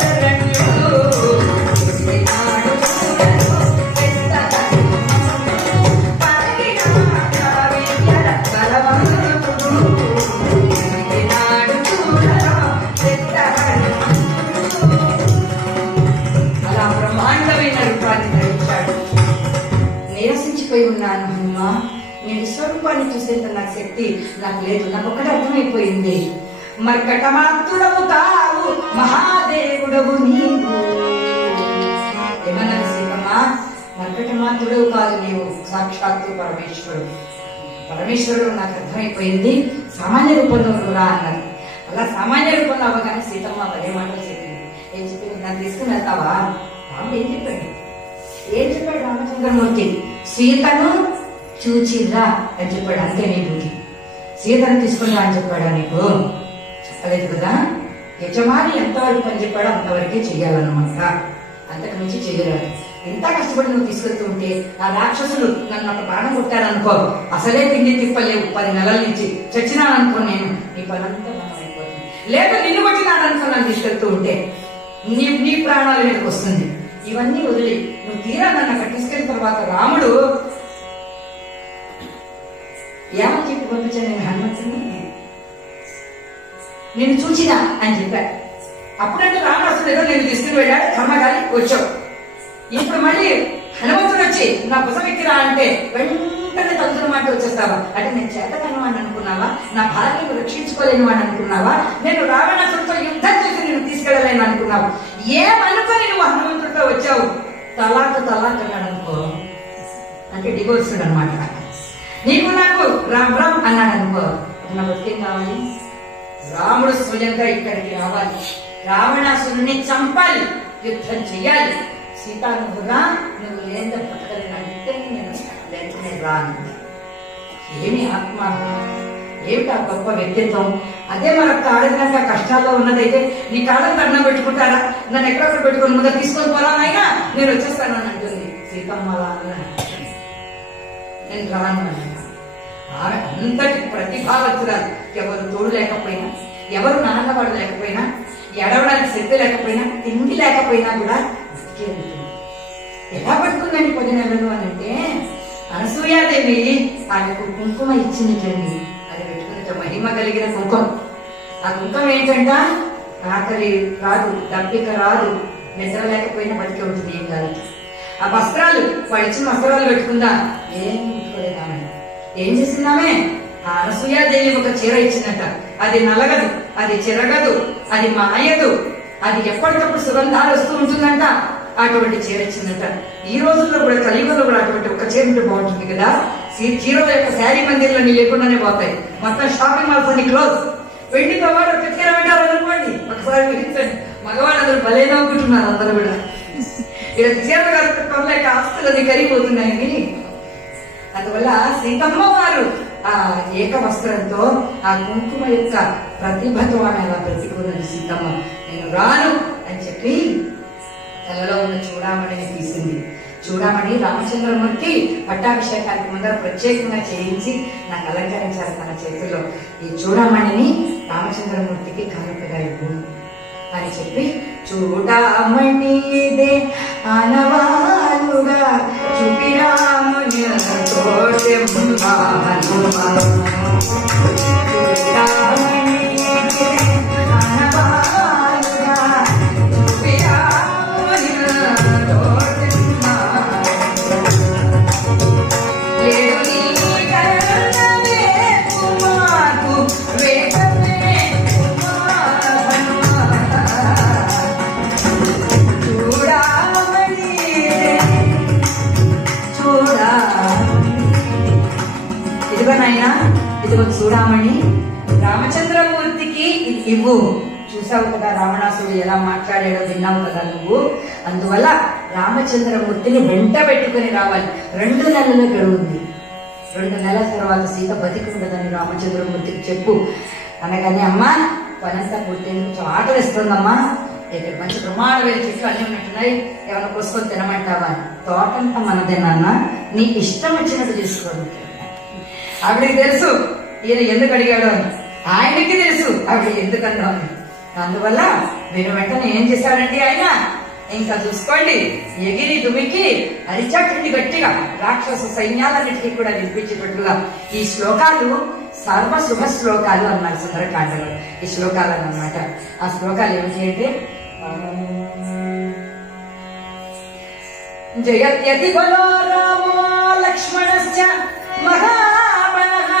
మర్చిపోయి ఉన్నాను అమ్మా. నీ విశ్వరూపాన్ని చూసేంత నాకు శక్తి నాకు లేదు. నాకు ఒకటి అర్థమైపోయింది, మర్కటమాత్రుడవు కావు మహాదేవుడవు నీవు. ఏమన్నది సీతమ్మ? మర్కటమాత్రుడవు కాదు నీవు, సాక్షాత్తు పరమేశ్వరుడు. పరమేశ్వరుడు నాకు అర్థమైపోయింది, సామాన్య రూపంలో రా అన్నది. అలా సామాన్య రూపంలో అవ్వగానే సీతమ్మ అదే మాటలు చెప్పింది. ఏం చెప్పింది? నన్ను తీసుకుని వెళ్తావా? రాముడు ఏం చెప్పాడు? రామచంద్రమూర్తి సీతను చూచిరా అని చెప్పాడు. అంతే నీ డ్యూటీ. సీతను తీసుకుని రా అని చెప్పాడా నీకు? చెప్పలేదు కదా. యజమాని ఎంతవరకు పని చెప్పాడో అంతవరకే చెయ్యాలన్నమాట, అంతకు మించి చెయ్యరాదు. ఎంత కష్టపడి నువ్వు తీసుకెళ్తూ ఉంటే ఆ రాక్షసులు నన్ను ఒక ప్రాణం కొట్టారనుకో, అసలే తిండి తిప్పలేవు 10 నెలల నుంచి, చచ్చినాననుకో నేను, నీ పనంతా మనం అయిపోతుంది. లేదా నిన్ను కొట్టినాననుకో నన్ను తీసుకెళ్తూ ఉంటే నీ ప్రాణాల మీదకి వస్తుంది. ఇవన్నీ వదిలి నువ్వు తీరా నన్ను అక్కడ తీసుకెళ్ళిన తర్వాత రాముడు ఏమని చెప్పి పంపించాను? నేను హనుమంతుని నేను చూచినా అని చెప్పా. అప్పుడంటే రావణాసుడు ఏదో నేను తీసుకుని వెళ్ళాడు, కర్మగాలి వచ్చావు. ఇప్పుడు మళ్ళీ హనుమంతుడు వచ్చి నా భుజం ఎక్కిరా అంటే వెంటనే తల్లుతున్న మాట వచ్చేస్తావా? అంటే నేను చేతకాని వాడిని అనుకున్నావా? నా భార్యను రక్షించుకోలేని వాడిని అనుకున్నావా? నేను రావణాసుడితో యుద్ధం చేసి నేను తీసుకెళ్ళలేను అనుకున్నావా? ఏమనుకొని నువ్వు హనుమంతుడితో వచ్చావు? తలాక్ అన్నాడు అనుకో, అంటే డివోర్స్డ్ అనమాట. నీకు నాకు రామ్ రామ్ అన్నాడు అనుకో, నా బతికేం కావాలి? రాముడు స్వయంగా ఇక్కడికి రావాలి, రావణాసురుని చంపాలి, యుద్ధం చెయ్యాలి. సీతా నువ్వుగా నువ్వు లేదా బ్రతకలేనంటే నేను లేకనే రాను. ఏమి ఆత్మ, ఏమిటి ఆ గొప్ప వ్యక్తిత్వం! అదే మనకు ఆడదినాక కష్టాల్లో ఉన్నదైతే నీ కాళ్ళకు దండం పెట్టుకుంటారా? నన్ను ఎక్కడొక్కడ పెట్టుకుని ముందు తీసుకొని పోరానైనా నేను వచ్చేస్తాను అని అంటుంది సీతమ్మ. నేను రాను అన్న ఆమె అంతటి ప్రతిభావంతురాలు. ఎవరు తోడు లేకపోయినా, ఎవరు నాన్నవాడు లేకపోయినా, ఎడవడానికి శక్తి లేకపోయినా, తిండి లేకపోయినా కూడా బతికే ఉంటుంది. ఎలా పడుతుందండి 10 నెలలు అని అంటే, అనసూయాదేవి ఆమెకు కుంకుమ ఇచ్చిందండి. అది పెట్టుకునే మహిమ కలిగిన కుంకుమ. ఆ కుంకుమ ఏంటంట? ఆకలి రాదు, దప్పిక రాదు, నిద్ర లేకపోయినా బతికే ఉంటుంది, ఏం కాదు. ఆ వస్త్రాలు, వాళ్ళు ఇచ్చిన వస్త్రాలు పెట్టుకుందా? ఏం పెట్టుకోలేదామె. ఏం చేసిందామే? ఆ అనసూయాదేవి ఒక చీర ఇచ్చిందట. అది నలగదు, అది చెరగదు, అది మాయదు, అది ఎప్పటికప్పుడు సుగంధాలు వస్తూ ఉంటుందంట. అటువంటి చీర ఇచ్చిందట. ఈ రోజుల్లో కూడా, కలియుగంలో కూడా అటువంటి ఒక చీర ఉంటే బాగుంటుంది కదా. చీరల యొక్క శారీ మందిర్లన్నీ లేకుండానే పోతాయి. మొత్తం షాపింగ్ మాల్స్ అన్ని క్లోజ్. వెండితో వాడు ఒక చీర పెట్టారు అనుకోండి, ఒకసారి విధించండి, మగవాళ్ళు అందరూ భలే నవ్వుకుంటున్నారు. అందరూ కూడా ఇలా చీర కొనలేక ఆస్తులది కరిగిపోతున్నాయని. అందువల్ల సీతమ్మ వారు ఆ ఏక వస్త్రంతో, ఆ కుంకుమ యొక్క ప్రతిభతో ఆమె అలా బ్రతికున్నది సీతమ్మ. నేను రాను అని చెప్పి తలలో ఉన్న చూడామణిని తీసింది. చూడామణి రామచంద్రమూర్తి పట్టాభిషేకానికి ముందర ప్రత్యేకంగా చేయించి నాకు అలంకరించారు తన చేతుల్లో. ఈ చూడామణిని రామచంద్రమూర్తికి కానుకగా ఇవ్వు అని చెప్పి, చూడామణి ఇదే ఆనవాలుగా చూపిరాముని ఇదిగో చూడామణి రామచంద్రమూర్తికి ఇవ్వు. చూసావు కదా రావణాసుడు ఎలా మాట్లాడాడో, విన్నావు కదా నువ్వు. అందువల్ల రామచంద్రమూర్తిని వెంట పెట్టుకుని రావాలి. 2 నెలల గడువుంది. 2 నెలల తర్వాత సీత బతికి ఉండదని రామచంద్రమూర్తికి చెప్పు అనగానే, అమ్మా పనంతా పూర్తయింది, కొంచెం ఆకలిస్తుందమ్మా, ఇక్కడ మంచి ప్రమాణమైన చెట్లు అన్ని ఉన్నట్టున్నాయి, ఏమైనా కోసుకొని తినమంటావా? తోటంతా మనదే నాన్న, నీ ఇష్టం వచ్చినట్టు తీసుకోండి. ఆవిడికి తెలుసు ఈయన ఎందుకు అడిగాడు అని, ఆయనకి తెలుసు ఆవిడ ఎందుకన్నా అని. అందువల్ల మీరు వెంటనే ఏం చేశాడండి ఆయన, ఇంకా చూసుకోండి, ఎగిరి దుమికి అరిచాటండి గట్టిగా రాక్షస సైన్యాలన్నిటికీ కూడా వినిపించేటట్లుగా. ఈ శ్లోకాలు సర్వ శుభ శ్లోకాలు అన్నారు సుందరకాండలో. ఈ శ్లోకాలు అన్నమాట. ఆ శ్లోకాలు ఏమిటి అంటే, జయత్యతి బలో రామో లక్ష్మణశ్చ మహాబలః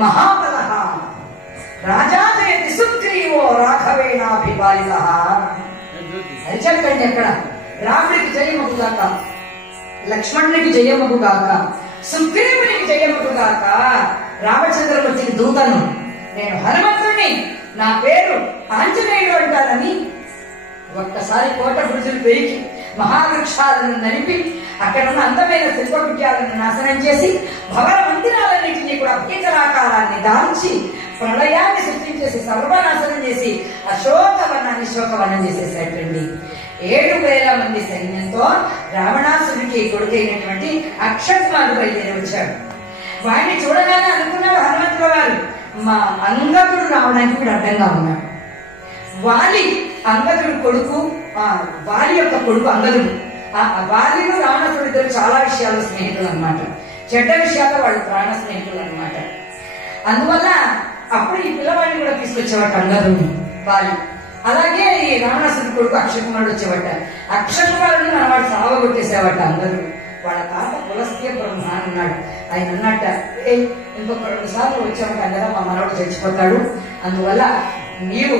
మహాబలః రాజా జయతి సుగ్రీవో రాఘవేణాభిపాలితః. హరిచంద్రుడిని ఎక్కడ రాముడికి జయమగుగాక, లక్ష్మణునికి జయమగుగాక, సుగ్రీవునికి జయమగుగాక. రామచంద్రమూర్తికి దూతను, నేను హనుమంతుడిని, నా పేరు ఆంజనేయుడు అంటానని ఒక్కసారి కోట బురుజులు పెరిగి మహావృక్షాలను నలిపి అక్కడున్న అందమైన శిల్పవిద్యాలను నాశనం చేసి భవన మందిరాలన్నింటినీ కూడా కీచరాకారాన్ని దాల్చి ప్రళయాన్ని సృష్టించేసి సర్వనాశనం చేసి అశోకవనాన్ని శోకవనం చేసేసేటండి. 7,000 మంది సైన్యంతో రావణాసుడికి కొడుకైనటువంటి అక్షత్మాలు బయలుదేరి వచ్చాడు. వాడిని చూడగానే అనుకున్నాడు హనుమంతుల వారు, మా అంగదుడు రావడానికి వీడు అడ్డంగా ఉన్నాడు. వాలి అంగదుడు కొడుకు, వాలి యొక్క కొడుకు అంగదుడు. వాలిను రావణాసుడు ఇద్దరు చాలా విషయాల్లో స్నేహితులు అనమాట. చెడ్డ విషయాల్లో వాళ్ళు ప్రాణ స్నేహితులు అనమాట. అందువల్ల అప్పుడు ఈ పిల్లవాడిని కూడా తీసుకొచ్చేవాట అంగదుడిని వాలి. అలాగే ఈ రావణాసుడి కొడుకు అక్షకుమారుడు వచ్చేవాట. అక్షకుమారుడిని మన వాడు సావగొట్టేసేవాట అంగదుడు. వాళ్ళ తాత పులస్త్య బ్రహ్మ అన్నాడు. ఆయన అన్నట్ట, ఇంకొక 2 సార్లు వచ్చామంట కదా మా మనవాడు చచ్చిపోతాడు, అందువల్ల నీవు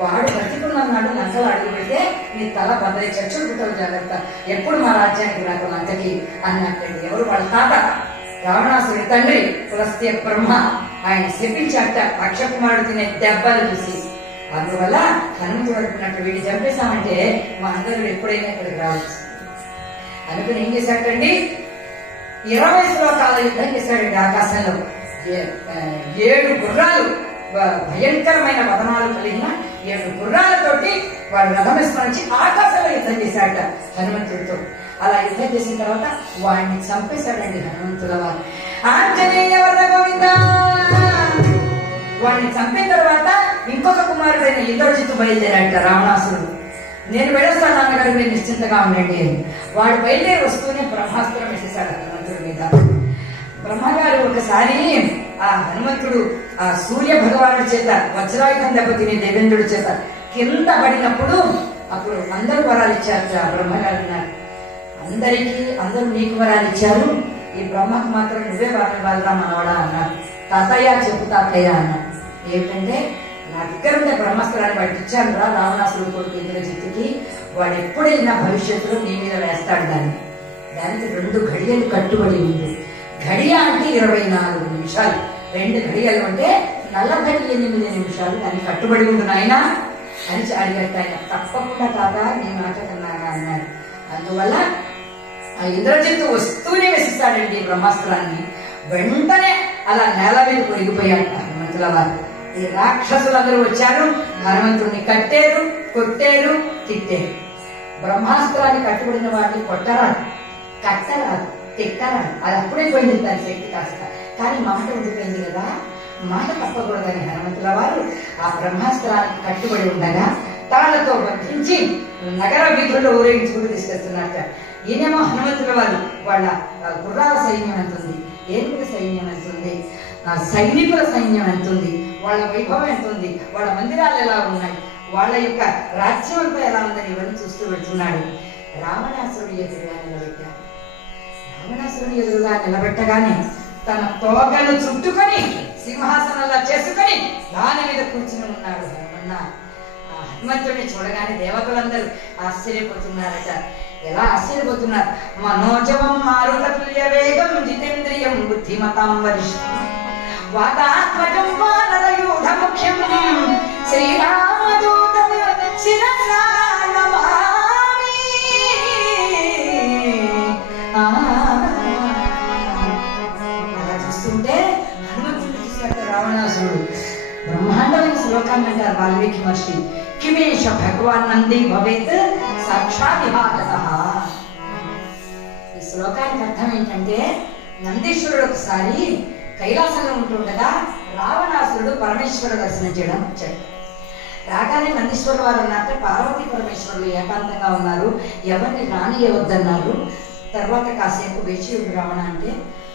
వాడు బతికున్నాడు లంకలు అడుగు పెడితే నీ తల బదలి చచ్చుడు పుట్టలు జాగ్రత్త, ఎప్పుడు మా రాజ్యానికి రాక లంకకి అన్నట్టండి. ఎవరు? వాళ్ళ తాత రావణాసుడి తండ్రి పులస్త్య బ్రహ్మ. ఆయన శపించాట అక్షకుమారుడు తినే దెబ్బలు చూసి. అందువల్ల హనుమంతుడు అనుకున్నట్టు వీడిని చంపేశామంటే మా అందరూ ఎప్పుడైనా ఇక్కడికి రావచ్చు అనుకుని ఏం చేశాటండి, 20 శ్లోకాల యుద్ధం చేశాడండి. ఆకాశంలో 7 గుర్రాలు, భయంకరమైన వదనాలు కలిగిన 7 గుర్రాలతోటి వాడు రథమిస్మరించి ఆకాశంలో యుద్ధం చేశాట హనుమంతుడితో. అలా యుద్ధం చేసిన తర్వాత వాడిని చంపేశాడండి హనుమంతుల వారు. ఆంజనేయ వర గోవింద. వాడిని చంపిన తర్వాత ఇంకొక కుమారుడైన ఇంద్రజిత్తు బయలుదేరాట రావణాసుడు. నేను వెళ్ళొస్తాను నాన్నగారు, మీరు నిశ్చింతగా ఉండండి అని. వాడు బయలుదేరి వస్తూనే బ్రహ్మాస్త్రం వేసేశాడు హనుమంతుడి మీద. బ్రహ్మగారు ఒకసారి ఆ హనుమంతుడు ఆ సూర్య భగవానుడి చేత వజ్రాయుధం దెబ్బతిని దేవేంద్రుడి చేత కింద పడినప్పుడు అప్పుడు అందరూ వరాలు ఇచ్చారు. బ్రహ్మగారు అన్నారు, అందరూ నీకు వరాలు ఇచ్చారు, ఈ బ్రహ్మకు మాత్రం నువ్వే వరం ఇవ్వాలరా మనవడా అన్నారు. తాతయ్య చెప్పు తాతయ్య అన్నారు. ఏమిటంటే, నా దగ్గర ఉండే బ్రహ్మాస్త్రాన్ని వాడికి ఇచ్చాను రా రావణాసురుడు కొడుకు ఇంద్రజిత్తుకి, వాడు ఎప్పుడైనా భవిష్యత్తులో నీ మీద వేస్తాడు దానికి 2 ఘడియలు కట్టుబడి ఉంది. ఘడియ అంటే 24 నిమిషాలు, 2 ఘడియలు అంటే 48 నిమిషాలు దానికి కట్టుబడి ఉంది నాయన అని అడిగట్టు ఆయన. తప్పకుండా కాదా నీ మాట కన్నాగా అన్నారు. అందువల్ల ఆ ఇంద్రజిత్తు వస్తూనే వేసిస్తాడండి బ్రహ్మాస్త్రాన్ని. వెంటనే అలా నేల మీద కొరిగిపోయాడు హనుమంతుల వారు. ఈ రాక్షసులందరూ వచ్చారు, హనుమంతుడిని కట్టారు, కొట్టారు, తిట్టారు. బ్రహ్మాస్త్రాన్ని కట్టుబడిన వాడిని కొట్టరాదు, కట్టరాదు, తిట్టరాదు. అది అప్పుడే పోయింది దాని శక్తి కాస్త. కానీ మాట ఉండిపోయింది కదా, మాట తప్పకూడదని హనుమంతుల వారు ఆ బ్రహ్మాస్త్రానికి కట్టుబడి ఉండగా తాళ్లతో బంధించి నగర వీధుల్లో ఊరేగించుకుంటూ తీసుకెళ్తున్నట్ట. ఈయనేమో హనుమంతుల వారు వాళ్ళ గుర్రాల సైన్యం ఎంతుంది, ఏనుగుల సైన్యం ఎంతుంది, సైనికుల సైన్యం ఎంతుంది, వాళ్ళ వైభవం ఎంతుంది, వాళ్ళ మందిరాలు ఎలా ఉన్నాయి, వాళ్ళ యొక్క రాజ్యం అంతా ఎలా ఉందని ఇవన్నీ చూస్తూ వెళ్తున్నాడు. రావణాసురుడు ఎదురుగా నిలబెట్టాడు. రావణాసురుని ఎదురుగా నిలబెట్టగానే తన తోగను చుట్టుకొని సింహాసనంలా చేసుకొని దాని మీద కూర్చుని ఉన్నాడు హనుమన్న. ఆ హనుమంతుడిని చూడగానే దేవతలందరూ ఆశ్చర్యపోతున్నారట. ఎలా ఆశ్చర్యపోతున్నారు? మనోజవం మారుతతుల్య వేగం జితేంద్రియం బుద్ధిమతాం వరిష్ఠం వాతాత్మజం వానరయూఢ ముఖ్యం శ్రీరామదూతం శిరసా నమామి. అలా చూస్తుంటే హనుమంతుడు చూశాక రావణాసురుడు బ్రహ్మాండమైన శ్లోకాన్ని అంటారు వాల్మీకి మహర్షి. కిమేష భగవాన్ నంది భవేత్ సాక్షాత్ విభాగతః. ఈ శ్లోకానికి అర్థం ఏంటంటే, నందీశ్వరుడు ఒకసారి కైలాసంలో ఉంటుండగా రావణాసురుడు పరమేశ్వర దర్శనం చేయడం వచ్చాడు. రాగానే నందీశ్వరుడు వారు అన్నట్టు పార్వతీ పరమేశ్వరులు ఏకాంతంగా ఉన్నారు, ఎవరిని రానియవద్దన్నారు. తర్వాత కాసేపు వేచి ఉండు రావణ అంటే,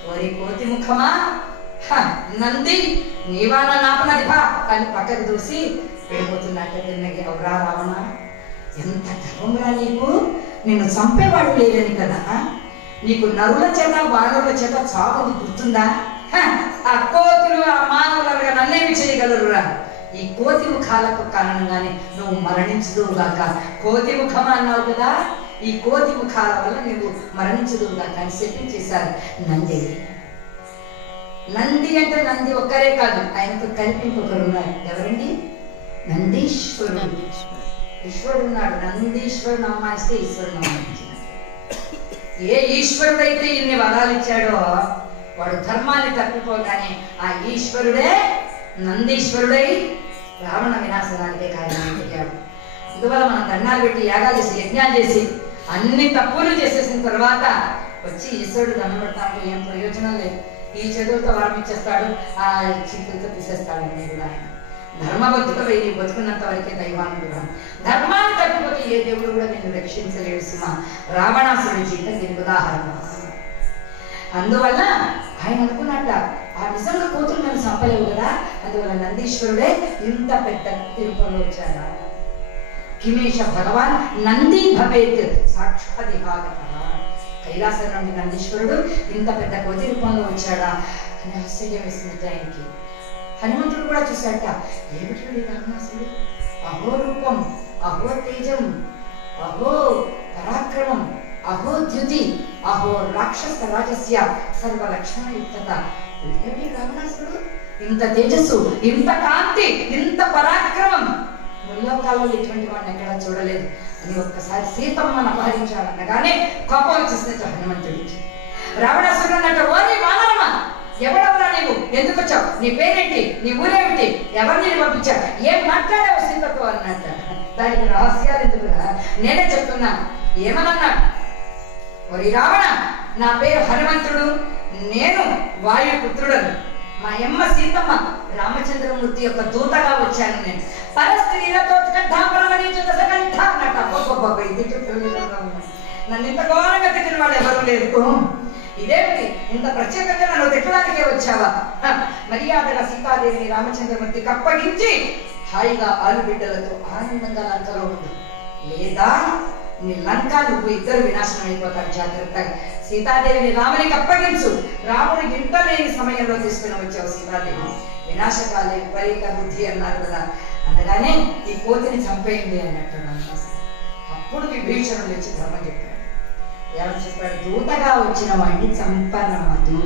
ఓరి కోతి ముఖమా, నంది నీవాన నాపనదిభా అని పక్కకు దూసి వెళ్ళిపోతున్నట్టు తిన్నగి. అవురా రావణ, ఎంత గర్వంగా నీకు, నిన్ను చంపేవాడు లేదని కదా, నీకు నరుల చేత వానరుల చేత చావుది గుర్తుందా? ఆ కోతులు ఆ మానవులుగా నన్నేమి చేయగలరురా? ఈ కోతి ముఖాలకు కారణంగానే నువ్వు మరణించదువుగాక. కోతి ముఖమా అన్నావు కదా, ఈ కోతి ముఖాల వల్ల నువ్వు మరణించదువుగాక అని చెప్పించేశారు నంది. నంది అంటే నంది ఒక్కరే కాదు, ఆయనతో కలిపి ఇంకొకరు ఉన్నారు. ఎవరండి? నందీశ్వరుడు. ఈశ్వరుడు ఉన్నాడు. నందీశ్వరుడు అమ్మాయిస్తే ఈశ్వరుడు అమ్మాయించిన. ఏ ఈశ్వరుడైతే ఇన్ని వరాలు ఇచ్చాడో వాడు ధర్మాన్ని తప్పిపోగానే ఆ ఈశ్వరుడే నందీశ్వరుడై రావణ వినాశనానికే కారణమయ్యాడు. అందువల్ల మనం దండాలు పెట్టి యాగాలు చేసి యజ్ఞాలు చేసి అన్ని తప్పులు చేసేసిన తర్వాత వచ్చి ఈశ్వరుడు దండం పెడతానికి ఏం ప్రయోజనం లేదు. ఈ చేతులతో వరం ఇచ్చేస్తాడు, ఆ చేతులతో తీసేస్తాడని కూడా ఆయన. ధర్మబద్ధుడై నీ బతుకున్నంత వరకే దైవాన్ని కూడా. ధర్మాన్ని తప్పిపోతే ఏ దేవుడు కూడా నిన్ను రక్షించలేడు సుమా. రావణాసురుడి జీవితం దీనికి ఉదాహరణ. అందువల్ల ఆయన అనుకున్నట్ట, ఆ నిజంగా కోతులు నన్ను చంపలేవు కదా, అందువల్ల నందీశ్వరుడే ఇంత పెద్ద తిరుపతిలో వచ్చాడా. కిమేష భగవాన్ నంది భవేత్ సాక్షాత్ విభాగతః. కైలాసం నుండి నందీశ్వరుడు ఇంత పెద్ద కోతి రూపంలో వచ్చాడా అని ఆశ్చర్యం వేసినట్టు ఆయనకి. హనుమంతుడు కూడా చూశాట, ఏమిటి రావణాసురుడు, అహో రూపం, అహో తేజం, అహో పరాక్రమం, అహో ద్యుతి, అహో రాక్షస రాజస్య సర్వలక్షణయుక్తత. ఏమిటి రావణాసురుడు, ఇంత తేజస్సు, ఇంత కాంతి, ఇంత పరాక్రమం, ముల్లోకాలలో ఇటువంటి వాడిని ఎక్కడా చూడలేదు అని ఒక్కసారి సీతమ్మను అపహరించాలనగానే కోపం వచ్చేసినట్టు హనుమంతుడికి. రావణాసురుడు అన్నట్టు, ఓరి వానరమా, ఎవడెవరా నీవు, ఎందుకు వచ్చావు, నీ పేరేంటి, నీ ఊరేమిటి, ఎవరిని పంపించావు, ఏం మాట్లాడావు సీతతో అన్నట్ట. దానికి రహస్యాలు ఎందుకురా, నేనే చెప్తున్నా. ఏమన్నాడు, ఓరి రావణ, నా పేరు హనుమంతుడు, నేను వాయుపుత్రుడను, మా అమ్మ సీతమ్మ రామచంద్రమూర్తి యొక్క దూతగా వచ్చాను. నేను పరస్త్రీలతో నన్ను ఇంత ఘోరంగా తిట్టిన వాళ్ళు ఎవరు లేదు. ఇదేమిటి, ఇంత ప్రత్యేకంగా నన్ను తిట్టడానికే వచ్చావా? మర్యాదగా సీతాదేవిని రామచంద్రమూర్తికి అప్పగించి హాయిగా ఆలుబిడ్డలతో ఆనందంగా లంకలో ఉంది, లేదా నీ లంక నువ్వు ఇద్దరు వినాశనం అయిపోతారు. జాగ్రత్తగా సీతాదేవిని రామునికి అప్పగించు. రాముడు ఇంట లేని సమయంలో తీసుకుని వచ్చావు సీతాదేవి. వినాశకాలే విపరీత బుద్ధి అన్నారు కదా, అనగానే ఈ కోతిని చంపేయండి అన్నట్టు. అప్పుడు విభీషణుడు వచ్చి ధర్మం చెప్పాడు. ఏమని చెప్పాడు, దూతగా వచ్చిన వాడిని చంపనమదు,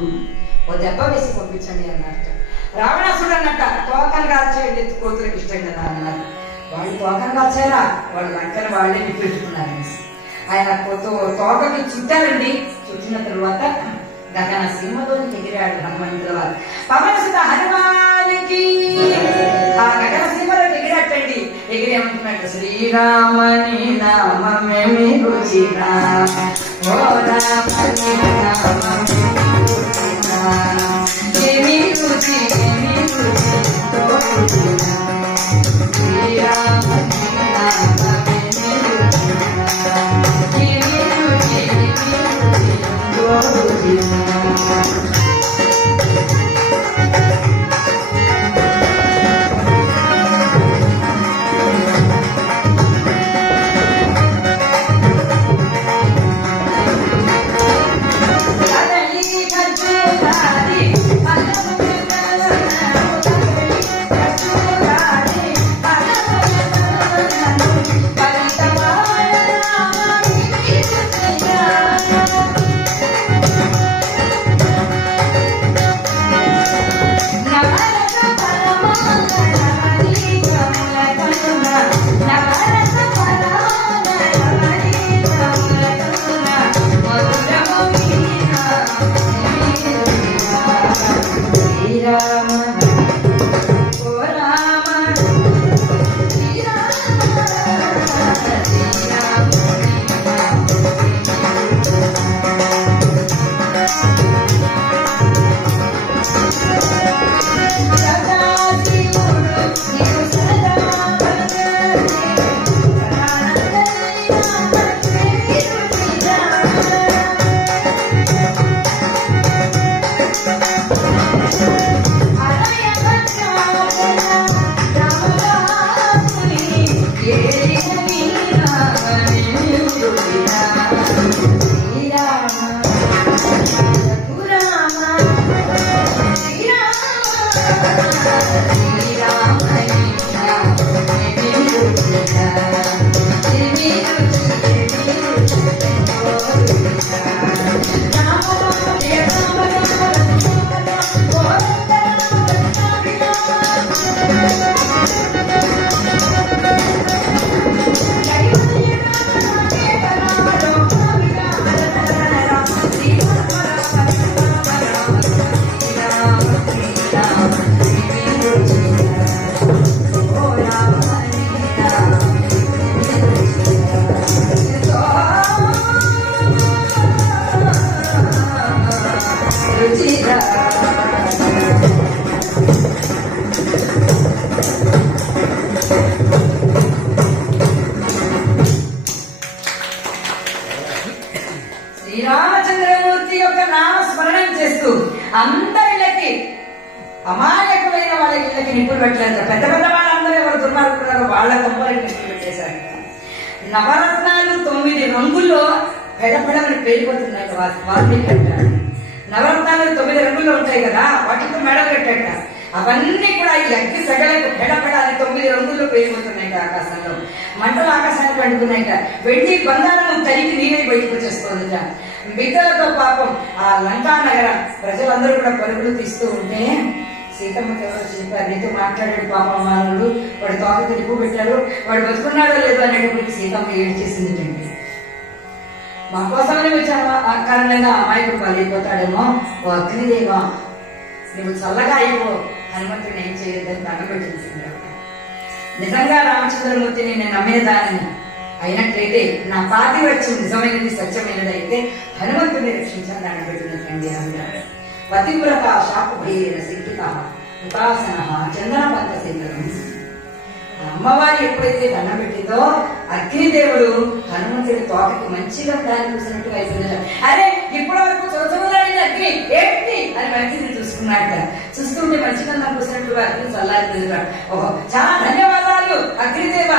ఓ దెబ్బ వేసి పంపించండి అన్నట్టు. రావణాసుడు అన్నట్ట, తోకలు కాల్చేయండి కోతులకు ఇష్టం కదా అన్నారు. వాళ్ళు తోకలు కాల్చారా, వాళ్ళు లంకను వాళ్ళే పెట్టుకున్నారు. ఆయన తోకకి చుట్టారండి. చుట్టిన తరువాత గగన సింహలోకి ఎగిరాడు హనుమంతుల వారు. పవనసుత హనుమానికి ఆ గగన సింహలోకి ఎగిరాటండి. ఎగిరేమంటున్నట్టు, శ్రీరామని నామమే రుచిరా, ఓ రామని నామమే రుచిరా, ఏమి రుచి ఏమి రుచి తో రుచిరా, శ్రీరామని నామమే రుచిరా, ఏమి రుచి ఏమి రుచి తో రుచిరా. శ్రీరామ ఓ రామ శ్రీరామ శ్రీరామచంద్రమూర్తి యొక్క నామస్మరణం చేస్తూ అందరిళ్ళకి అమాయకులైన వాళ్ళ ఇళ్ళకి నిప్పులు పెట్టలేదు. పెద్ద పెద్ద వాళ్ళందరూ ఎవరు దుర్మార్గున్నారో వాళ్ళ కంపలకి నిప్పులు పెట్టేశారు. నవరత్నాలు 9 రంగుల్లో పెడపెడమని పేలిపోతున్నాయి. వాల్మీకి అంటారు నవరత్నాలు 9 రంగుల్లో ఉంటాయి కదా, వాటితో మెడలు పెట్టట అవన్నీ కూడా ఈ అగ్ని సగలకు పెడపెడ 9 రంగుల్లో పేలిపోతున్నాయి. ఆకాశంలో మంటలు ఆకాశానికి పండుకున్నాయిట. వెండి బంగారం తరిగి నీవై బయటకు వచ్చేస్తుందిట. బిడ్డలతో పాపం ఆ లంకా నగరం ప్రజలందరూ కూడా పరుగులు తీస్తూ ఉంటే సీతమ్మకి ఎవరో చెప్పారు, నీతో మాట్లాడాడు పాపం మానవుడు, వాడు తోక తిరుపు పెట్టాడు, వాడు బతుకున్నాడో లేదో అనేటప్పటికి సీతమ్మ ఏడ్చేసింది. మా కోసమనే వచ్చాను, ఆ కారణంగా అమాయకుడు బలైపోతాడేమో, ఓ అగ్నిదేవా నువ్వు చల్లగా అయిపో, హనుమంతుడిని ఏం చేయొద్దని దండపెట్టింది. నిజంగా రామచంద్రమూర్తిని నేను నమ్మిన దానిని అయినట్లయితే, నా పాతివ్రత్యం నిజమైనది సత్యమైనది అయితే హనుమంతుడిని రక్షించాలని దండపెట్టినట్లండి. అన్నారు పతివ్రత శాపభైరేన శంకిత ఉపాసన చందన పంకసేంద్రం. అమ్మవారి ఎప్పుడైతే దండం పెట్టిందో అగ్నిదేవుడు హనుమంతుడి తోటకి మంచిగా దాన్ని చూసినట్టుగా అయిపోయింది. అరే ఇప్పటి వరకు చదువులాడిన అగ్ని ఏంటి అని మంచిని చూసుకున్నాట. చూస్తుంటే మంచిగా చూసినట్టుగా అగ్ని చల్లారిపోయింది. ఓహో చాలా ధన్యవాదాలు అగ్నిదేవ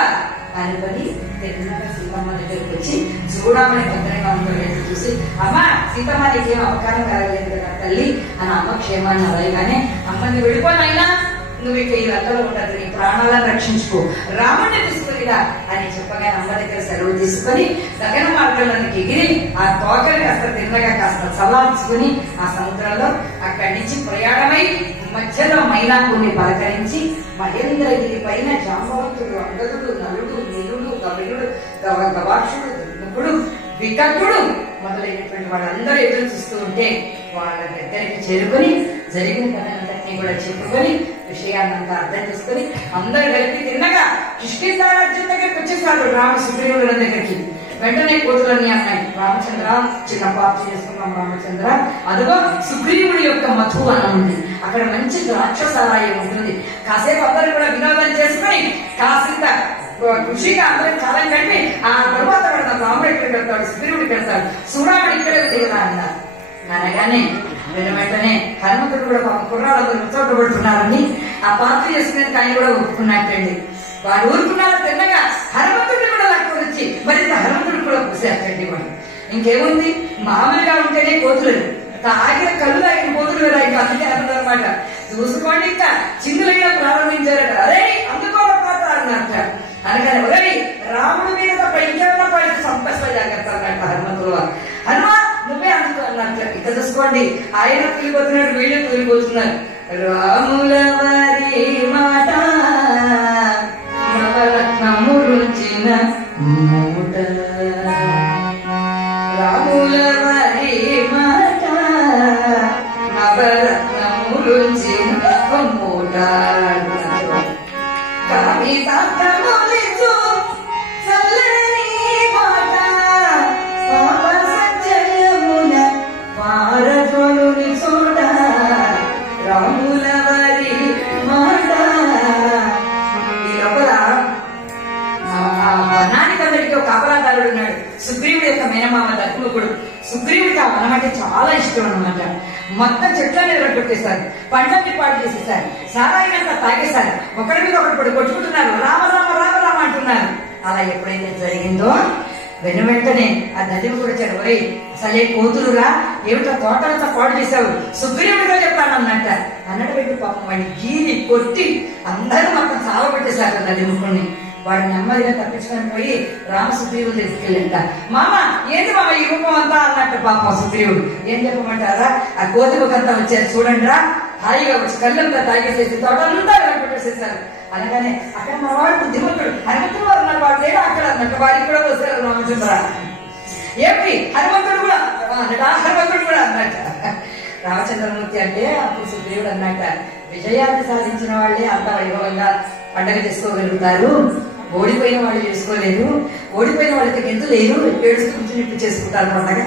అనుకొని తిరుమల సీతమ్మ దగ్గరికి వచ్చి చూడమని భద్రంగా ఉంటుంది చూసి, అమ్మ సీతమ్మ నీకేం అవకాశం కలగలేదు కదా తల్లి అని అమ్మ క్షేమాన్ని అడగగానే, అమ్మని వెళ్ళిపోనైనా నువ్వు ఇక ఈ రథంలో ఉండదు, నీ ప్రాణాలను రక్షించుకో, రాముడిని తీసుకునిరా అని చెప్పగానే అమ్మ దగ్గర సెలవు తీసుకొని గగన మార్గంలోనికి ఎగిరి ఆ తోకని కాస్త తిన్నగా కాస్త చల్లార్చుకుని ఆ సముద్రంలో అక్కడి నుంచి ప్రయాణమై మధ్యలో మైనాకుని పలకరించి మహేంద్రగిరి పైన జాంబవంతుడు, అంగదుడు, నలుడు, నీలుడు, కవిలుడు, గవాక్షుడు, దుర్ముఖుడు, వికటుడు మొదలైనటువంటి వాళ్ళందరూ ఎదురు చూస్తూ ఉంటే వాళ్ళ దగ్గరికి చేరుకొని జరిగిన పనులందరినీ కూడా చెప్పుకొని విషయాన్నంతా అర్థం చేసుకుని అందరూ కలిపి తిన్నగా కృష్ణేశ్వరాజ్యం దగ్గరికి వచ్చేసాడు రాముడు సుగ్రీవుల దగ్గరికి. వెంటనే కూతురని అన్నాయి, రామచంద్ర చిన్న పాప చేసుకున్నాం రామచంద్ర, అదిగో సుగ్రీవుడి యొక్క మధు అని ఉంది, అక్కడ మంచి ద్రాక్షసారాయం ఉంటుంది, కాసేపు అందరూ కూడా వినోదం చేసుకుని కాసింత ఖుషిగా అందరూ చాలా కండి ఆ తర్వాత కూడా రాముడు ఇక్కడ పెడతాడు, సుగ్రీవుడు పెడతాడు, సూరాముడు ఇక్కడే లేదా అన్నారు. అనగానే వెంటనే హనుమంతుడు కూడా పాప కుర్రాళ్ళందరూ ఉత్సవపడుతున్నారని ఆ పాత్ర చేసుకునేందుకు ఆయన కూడా ఒప్పుకున్నట్టండి. వాడు ఊరుకున్నారో తిన్నగా హనుమంతుడిని కూడా లాక్కొని వచ్చి మరింత హనుమంతుడు కూడా పూసేటండి. వాడు ఇంకేముంది, మామూలుగా ఉంటేనే కోతులు తాగిన కళ్ళు తాగిన కోతులు కదా, ఇంకా అందుకే అన్నమాట. చూసుకోండి ఇంకా చిందులైనా ప్రారంభించారట. అరే అందుకోవాలి పాత్ర అన్నట్ట. అనగానే ఒరే రాముడి మీద తప్ప ఇంకేమన్నా పడితే సంపస్వ జాగ్రత్త అన్నట్టు హనుమంతుడు. హనుమా నువ్వే అందుకో అన్నట్టు. ఇక్కడ చూసుకోండి ఆయన తూలిపోతున్నాడు, వీళ్ళు తూలిపోతున్నారు. రాముల వారి మాట నవరత్నము రుచిన మూట, రాముల వారి మాట నవరత్నము రుచిన చోట కవితార్థములిచ్చు చల్లని మాట పాప సత్యమున పారజోలుని చోట రాముల వారి మాట. ఈ లోపల వనానికందరికీ ఒక అపరాధారుడు ఉన్నాడు. సుగ్రీవుడి యొక్క మేనమామ దశముఖుడు. సుగ్రీవుడికి ఆ వనం అంటే చాలా ఇష్టం అన్నమాట. మొత్తం చెట్లన్నీ కొట్టేశారు, పంటల్ని పాటు చేసేసారు, సారాయినంతా తాగేశారు, ఒకరి మీద ఒకటి పడి కొట్టుకుంటున్నారు, రామ రామ రామ రామ అంటున్నారు. అలా ఎప్పుడైతే జరిగిందో వెంటనే ఆ దశముఖుడు వచ్చాడు, ఒరే అసలే కోతులురా, ఏమిటో తోటలంతా పాడు చేశావు, సుగ్రీవుడిగా చెప్తానన్నట్ట అన్నట్టు పెట్టి పాపం వాడిని గీరి కొట్టి అందరూ మొత్తం సావబెట్టేశారు దశముఖుడిని. వాడు నెమ్మదిగా తప్పించుకొని పోయి రామ సుగ్రీవుడు తీసుకెళ్ళంట. మామ ఏంటి మామ ఈ రూపం అంతా అన్నట్టు పాపం సుగ్రీవుడు. ఏం చెప్పమంటారా, ఆ కోతిముఖంతా వచ్చారు చూడండి రా, హాయిగా వచ్చి కళ్ళంతా తాగేసేసి తోటంతా పెట్టేసేసారు. అనగానే అక్కడ మా వాడు బుద్ధిమంతుడు హనుమంతుడు వారు ఉన్నారు, వాడు లేడు అక్కడ అన్నట్టు వాడికి కూడా వస్తారు రామచంద్ర. ఏమిటి హనుమంతుడు కూడా అన్నట, హనుమంతుడు కూడా అన్నట్ట. రామచంద్రమూర్తి అంటే అప్పుడు సుగ్రీవుడు అన్నట్ట, విజయాన్ని సాధించిన వాళ్ళే అంత వైభవంగా పండగ చేసుకోగలుగుతారు, ఓడిపోయిన వాళ్ళు చేసుకోలేరు, ఓడిపోయిన వాళ్ళకి గెంతు లేరు, ఏడుస్తూ కూర్చుని చేసుకుంటారు పండగ.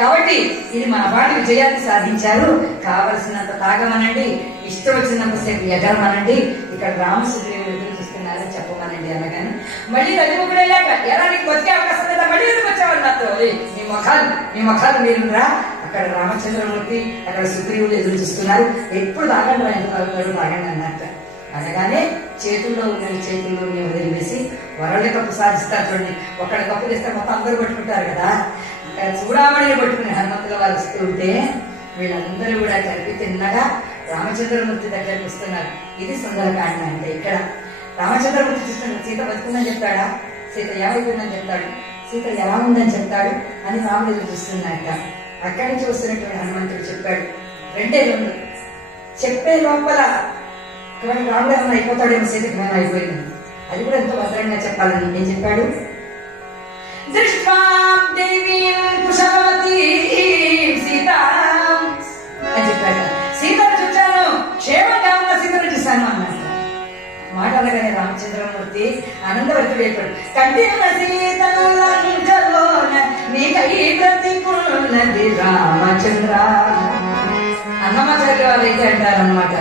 కాబట్టి ఇది మన వాడి విజయాన్ని సాధించారు, కావలసినంత తాగమనండి, ఇష్టం వచ్చినంతసేపు ఎగరమనండి, ఇక్కడ రామ సుగ్రీవుడు ఎదురు చూస్తున్నారని చెప్పమనండి అనగానే మళ్ళీ దశముఖుడు వెళ్ళాక ఎలా నీకు వచ్చే అవకాశం లేదా, మళ్ళీ ఎందుకు వచ్చావని నాతో, మీ ముఖాలు మీరురా, అక్కడ రామచంద్రమూర్తి అక్కడ సుగ్రీవుడు ఎదురు చూస్తున్నారు, ఎప్పుడు తాగండి రా, ఎంత తాగుతారు తాగండి అన్నట్ట. అనగానే చేతుల్లో వదిలివేసి వరల్డ్ కప్పు సాధిస్తారు చూడండి, ఒకటి కప్పు తెస్తే మొత్తం అందరూ పట్టుకుంటారు కదా, అక్కడ చూడామణిని పట్టుకుని హనుమంతుల వారు వస్తూ ఉంటే వీళ్ళందరూ కూడా కలిపి తిన్నగా రామచంద్రమూర్తి దగ్గరికి వస్తున్నారు. ఇది సుందరకాండ అంటే. ఇక్కడ రామచంద్రమూర్తి చూస్తున్నాడు, సీత బతుకుందని చెప్తాడా, సీత ఏమైపోయిందని చెప్తాడు, సీత ఎలా ఉందని చెప్తాడు అని రాముడు ఎదురు చూస్తున్నాక అక్కడి నుంచి వస్తున్నటువంటి హనుమంతుడు చెప్పాడు, రెండే రెండు చెప్పే లోపల రాముడు ఏమైనా అయిపోతాడేమో, సీతకి ఏమైనా అయిపోయింది, అది కూడా ఎంతో భద్రంగా చెప్పాలని ఏం చెప్పాడు, అని చెప్పాడు. సీతను చూచాను, క్షేమంగా ఉన్న సీతను చూశాను అన్నాడు. మాట అనగానే రామచంద్రమూర్తి ఆనందవర్తుడు అయిపోయాడు. కంటిన సీతలోన నీకై బ్రతికున్నది రామచంద్ర. అన్నమాచార్య వారు అయితే అంటారనమాట,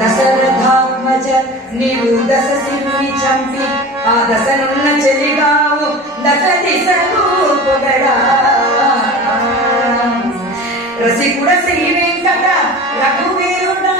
దశరథాత్మజ నీవు దశ శివుని చంపి ఆ దశనున్న చెలిగావు దశ దిశలు పొగడా. రసికుడ శ్రీ వెంకట రఘువీరుడా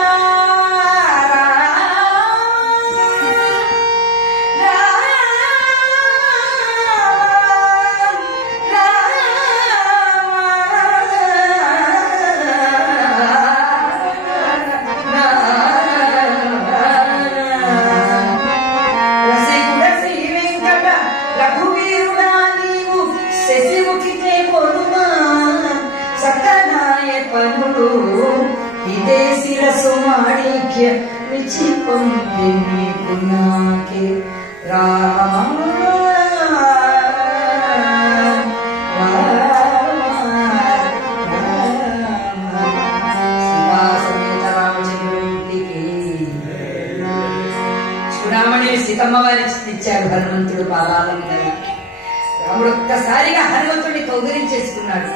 ఇదే శిరసు మాణిక్య విచి పొంది నీకు నాకే రామ శివాసమేత రామచంద్రుడికి చూడమని సీతమ్మ వారి ఇచ్చాడు హనుమంతుడు పాదాల మీద. రాముడు ఒక్కసారిగా హనుమంతుడిని కౌగిలించేసుకున్నాడు.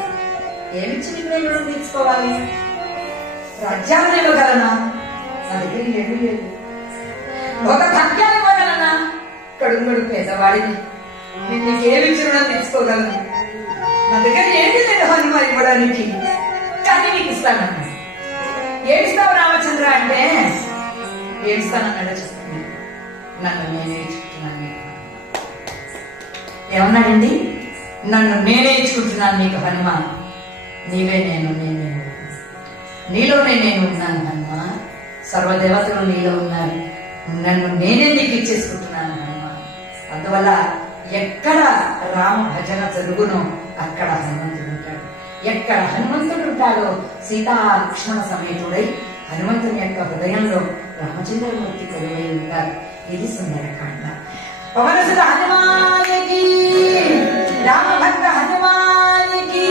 ఏమిచ్చి నీకు నేను రుణం తీర్చుకోవాలి, రాజ్యాన్ని ఇవ్వగలనా, నా దగ్గర ఏమీ లేదు, ఒక ఖడ్గాన్ని ఇవ్వగలనా, కడుగుడు పేదవాడిని, నేను నీకేమిచ్చి రుణం తీర్చుకోగలను, నా దగ్గర ఏమీ లేదు హనుమ ఇవ్వడానికి, కానీ నీకు ఇస్తానన్నా. ఏమిస్తావు రామచంద్ర అంటే, ఏమిస్తానన్నాడో చెప్తున్నాను, నన్ను నేనే ఇచ్చుకుంటున్నాను. ఏమన్నాడండి, నన్ను నేనే ఇచ్చుకుంటున్నాను నీకు హనుమ, నీవే నేను, నేనే నీలోనే నేను ఉన్నాను హనుమ, సర్వదేవతలు నీలో ఉన్నారు, నన్ను నేనే నీకు ఇచ్చేసుకుంటున్నాను హనుమ. అందువల్ల ఎక్కడ రామ భజన జరుగునో అక్కడ హనుమంతుడు ఉంటాడు, ఎక్కడ హనుమంతుడు ఉంటాడో సీతా లక్ష్మణ సమేతుడై హనుమంతుని యొక్క హృదయంలో రామచంద్రమూర్తి కొలువై ఉంటారు. ఇది సుందరకాండ. పవనసుత హనుమానికి, రామభక్త హనుమానికి.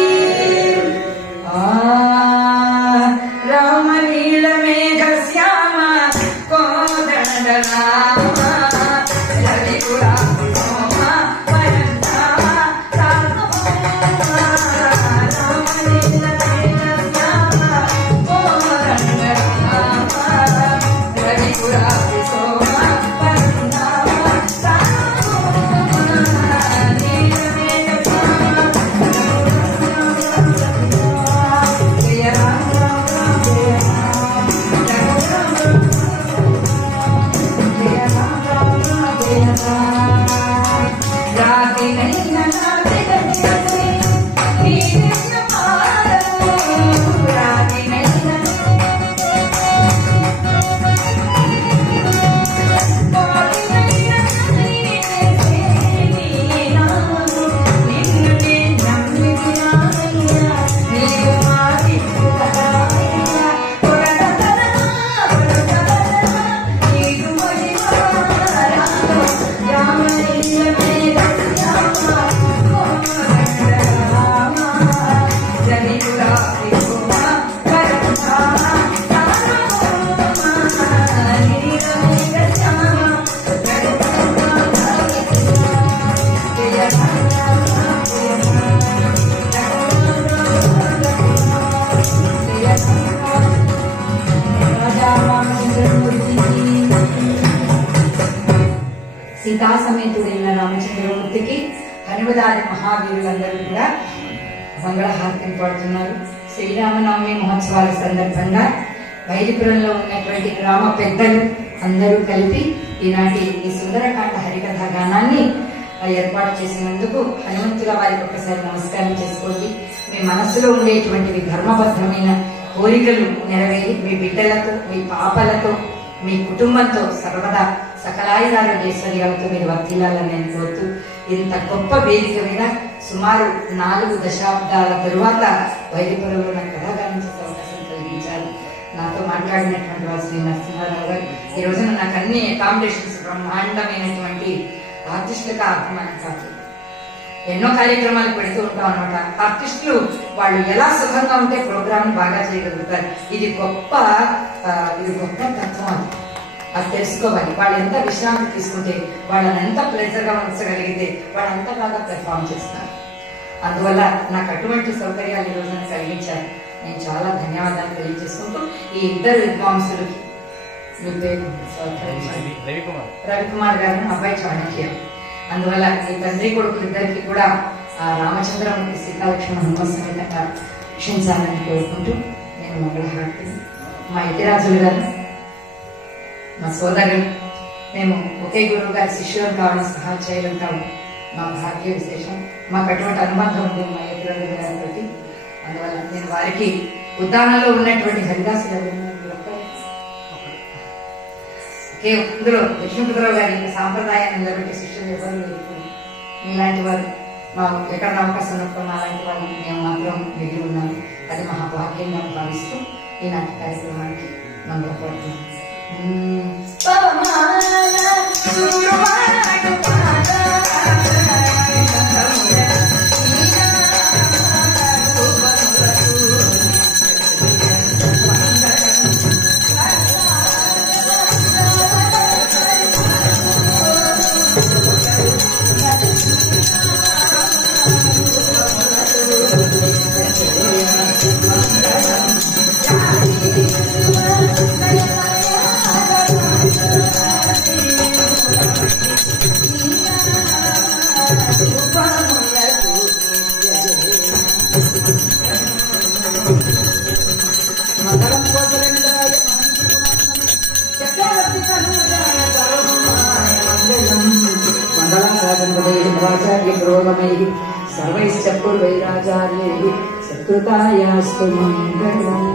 రామ నీల మేఘ శ్యామ కోదండ రామ రవికులా సోమ పరంధామ రామ నీల మేఘ శ్యామ కోదండ రామ రవికులా సోమ పరంధామ నీల మేఘ సీతా సమేతుడైన రామచంద్రమూర్తికి హనుమదాది మహావీరులందరూ కూడా మంగళహారతిని పాడుతున్నారు. శ్రీరామనవమి మహోత్సవాల సందర్భంగా వైదిపురంలో ఉన్నటువంటి గ్రామ పెద్దలు అందరూ కలిపి ఈనాటి ఈ సుందరకాండ హరికథ గానాన్ని ఏర్పాటు చేసినందుకు హనుమంతుల వారికి ఒకసారి నమస్కారం చేసుకోండి. మీ మనస్సులో ఉండేటువంటివి ధర్మబద్ధమైన కోరికలు నెరవేరి మీ బిడ్డలతో, మీ పాపలతో, మీ కుటుంబంతో సర్వదా సకలాయుధారోగ్యైశ్వర్యాలతో మీరు వర్తిల్లాలని నేను కోరుతూ, ఇంత గొప్ప వేదిక మీద సుమారు 4 దశాబ్దాల తరువాత వైదిపురంలో నాకు కథ గానించే అవకాశం కలిగించారు. నాతో మాట్లాడినటువంటి వారు శ్రీ నరసింహారావు గారు. ఈ రోజున నాకు అన్ని అకామిడేషన్స్ బ్రహ్మాండమైనటువంటి ఆర్టిస్టులకు అర్థమైన కాదు, ఎన్నో కార్యక్రమాలు పెడుతూ ఉంటాం అనమాట. ఆర్టిస్టులు వాళ్ళు ఎలా సుఖంగా ఉంటే ప్రోగ్రామ్ బాగా చేయగలుగుతారు. ఇది గొప్ప తత్వం. అది తెలుసుకోవాలి. వాళ్ళు ఎంత విశ్రాంతి తీసుకుంటే, వాళ్ళని ఎంత ప్లెజర్ గా ఉంచగలిగితే వాళ్ళు అంత బాగా పెర్ఫార్మ్ చేస్తారు. అందువల్ల నాకు అటువంటి సౌకర్యాలు ఈ రోజున కలిగించారు. నేను చాలా ధన్యవాదాలు తెలియజేసుకుంటూ ఈ ఇద్దరు విద్వాంసులకి, రవికుమార్ గారు, అబ్బాయి చాణక్య, అందువల్ల ఈ తండ్రి కొడుకు ఇద్దరికి కూడా రామచంద్రమూర్తి సీతాలక్ష్మణ హనుమస్సమేతంగా రక్షించాలని కోరుకుంటూ నేను మంగళహారతిని. మా యతిరాజులు గారు, మా సోదరులు, మేము ఒకే గురువు గారి శిష్యులు కావడం, సహాధ్యాయులు కావడం మా భాగ్య విశేషం. మాకు అటువంటి అనుబంధం ఉంది మా యతిరాజు గారి. అందువల్ల నేను వారికి ఉద్దానంలో ఉన్నటువంటి హరిదాసు గారు ఇందులో లక్ష్మీపతిరావు గారి సాంప్రదాయాన్ని నిలబెట్టి శిష్యులు ఎవరు లేదు. మీలాంటి వారు మాకు ఎక్కడ అవకాశం ఉన్నప్పుడు మాలాంటి వాళ్ళు మేము మాత్రం మిగిలి ఉన్నాము. అది మహాభాగ్యంగా భావిస్తూ ఈనాటి కార్యక్రమానికి మంగళపడుతున్నాం. सर्वैश्च पूर्वैराचार्यैः सत्कृतायास्तु मङ्गलम्।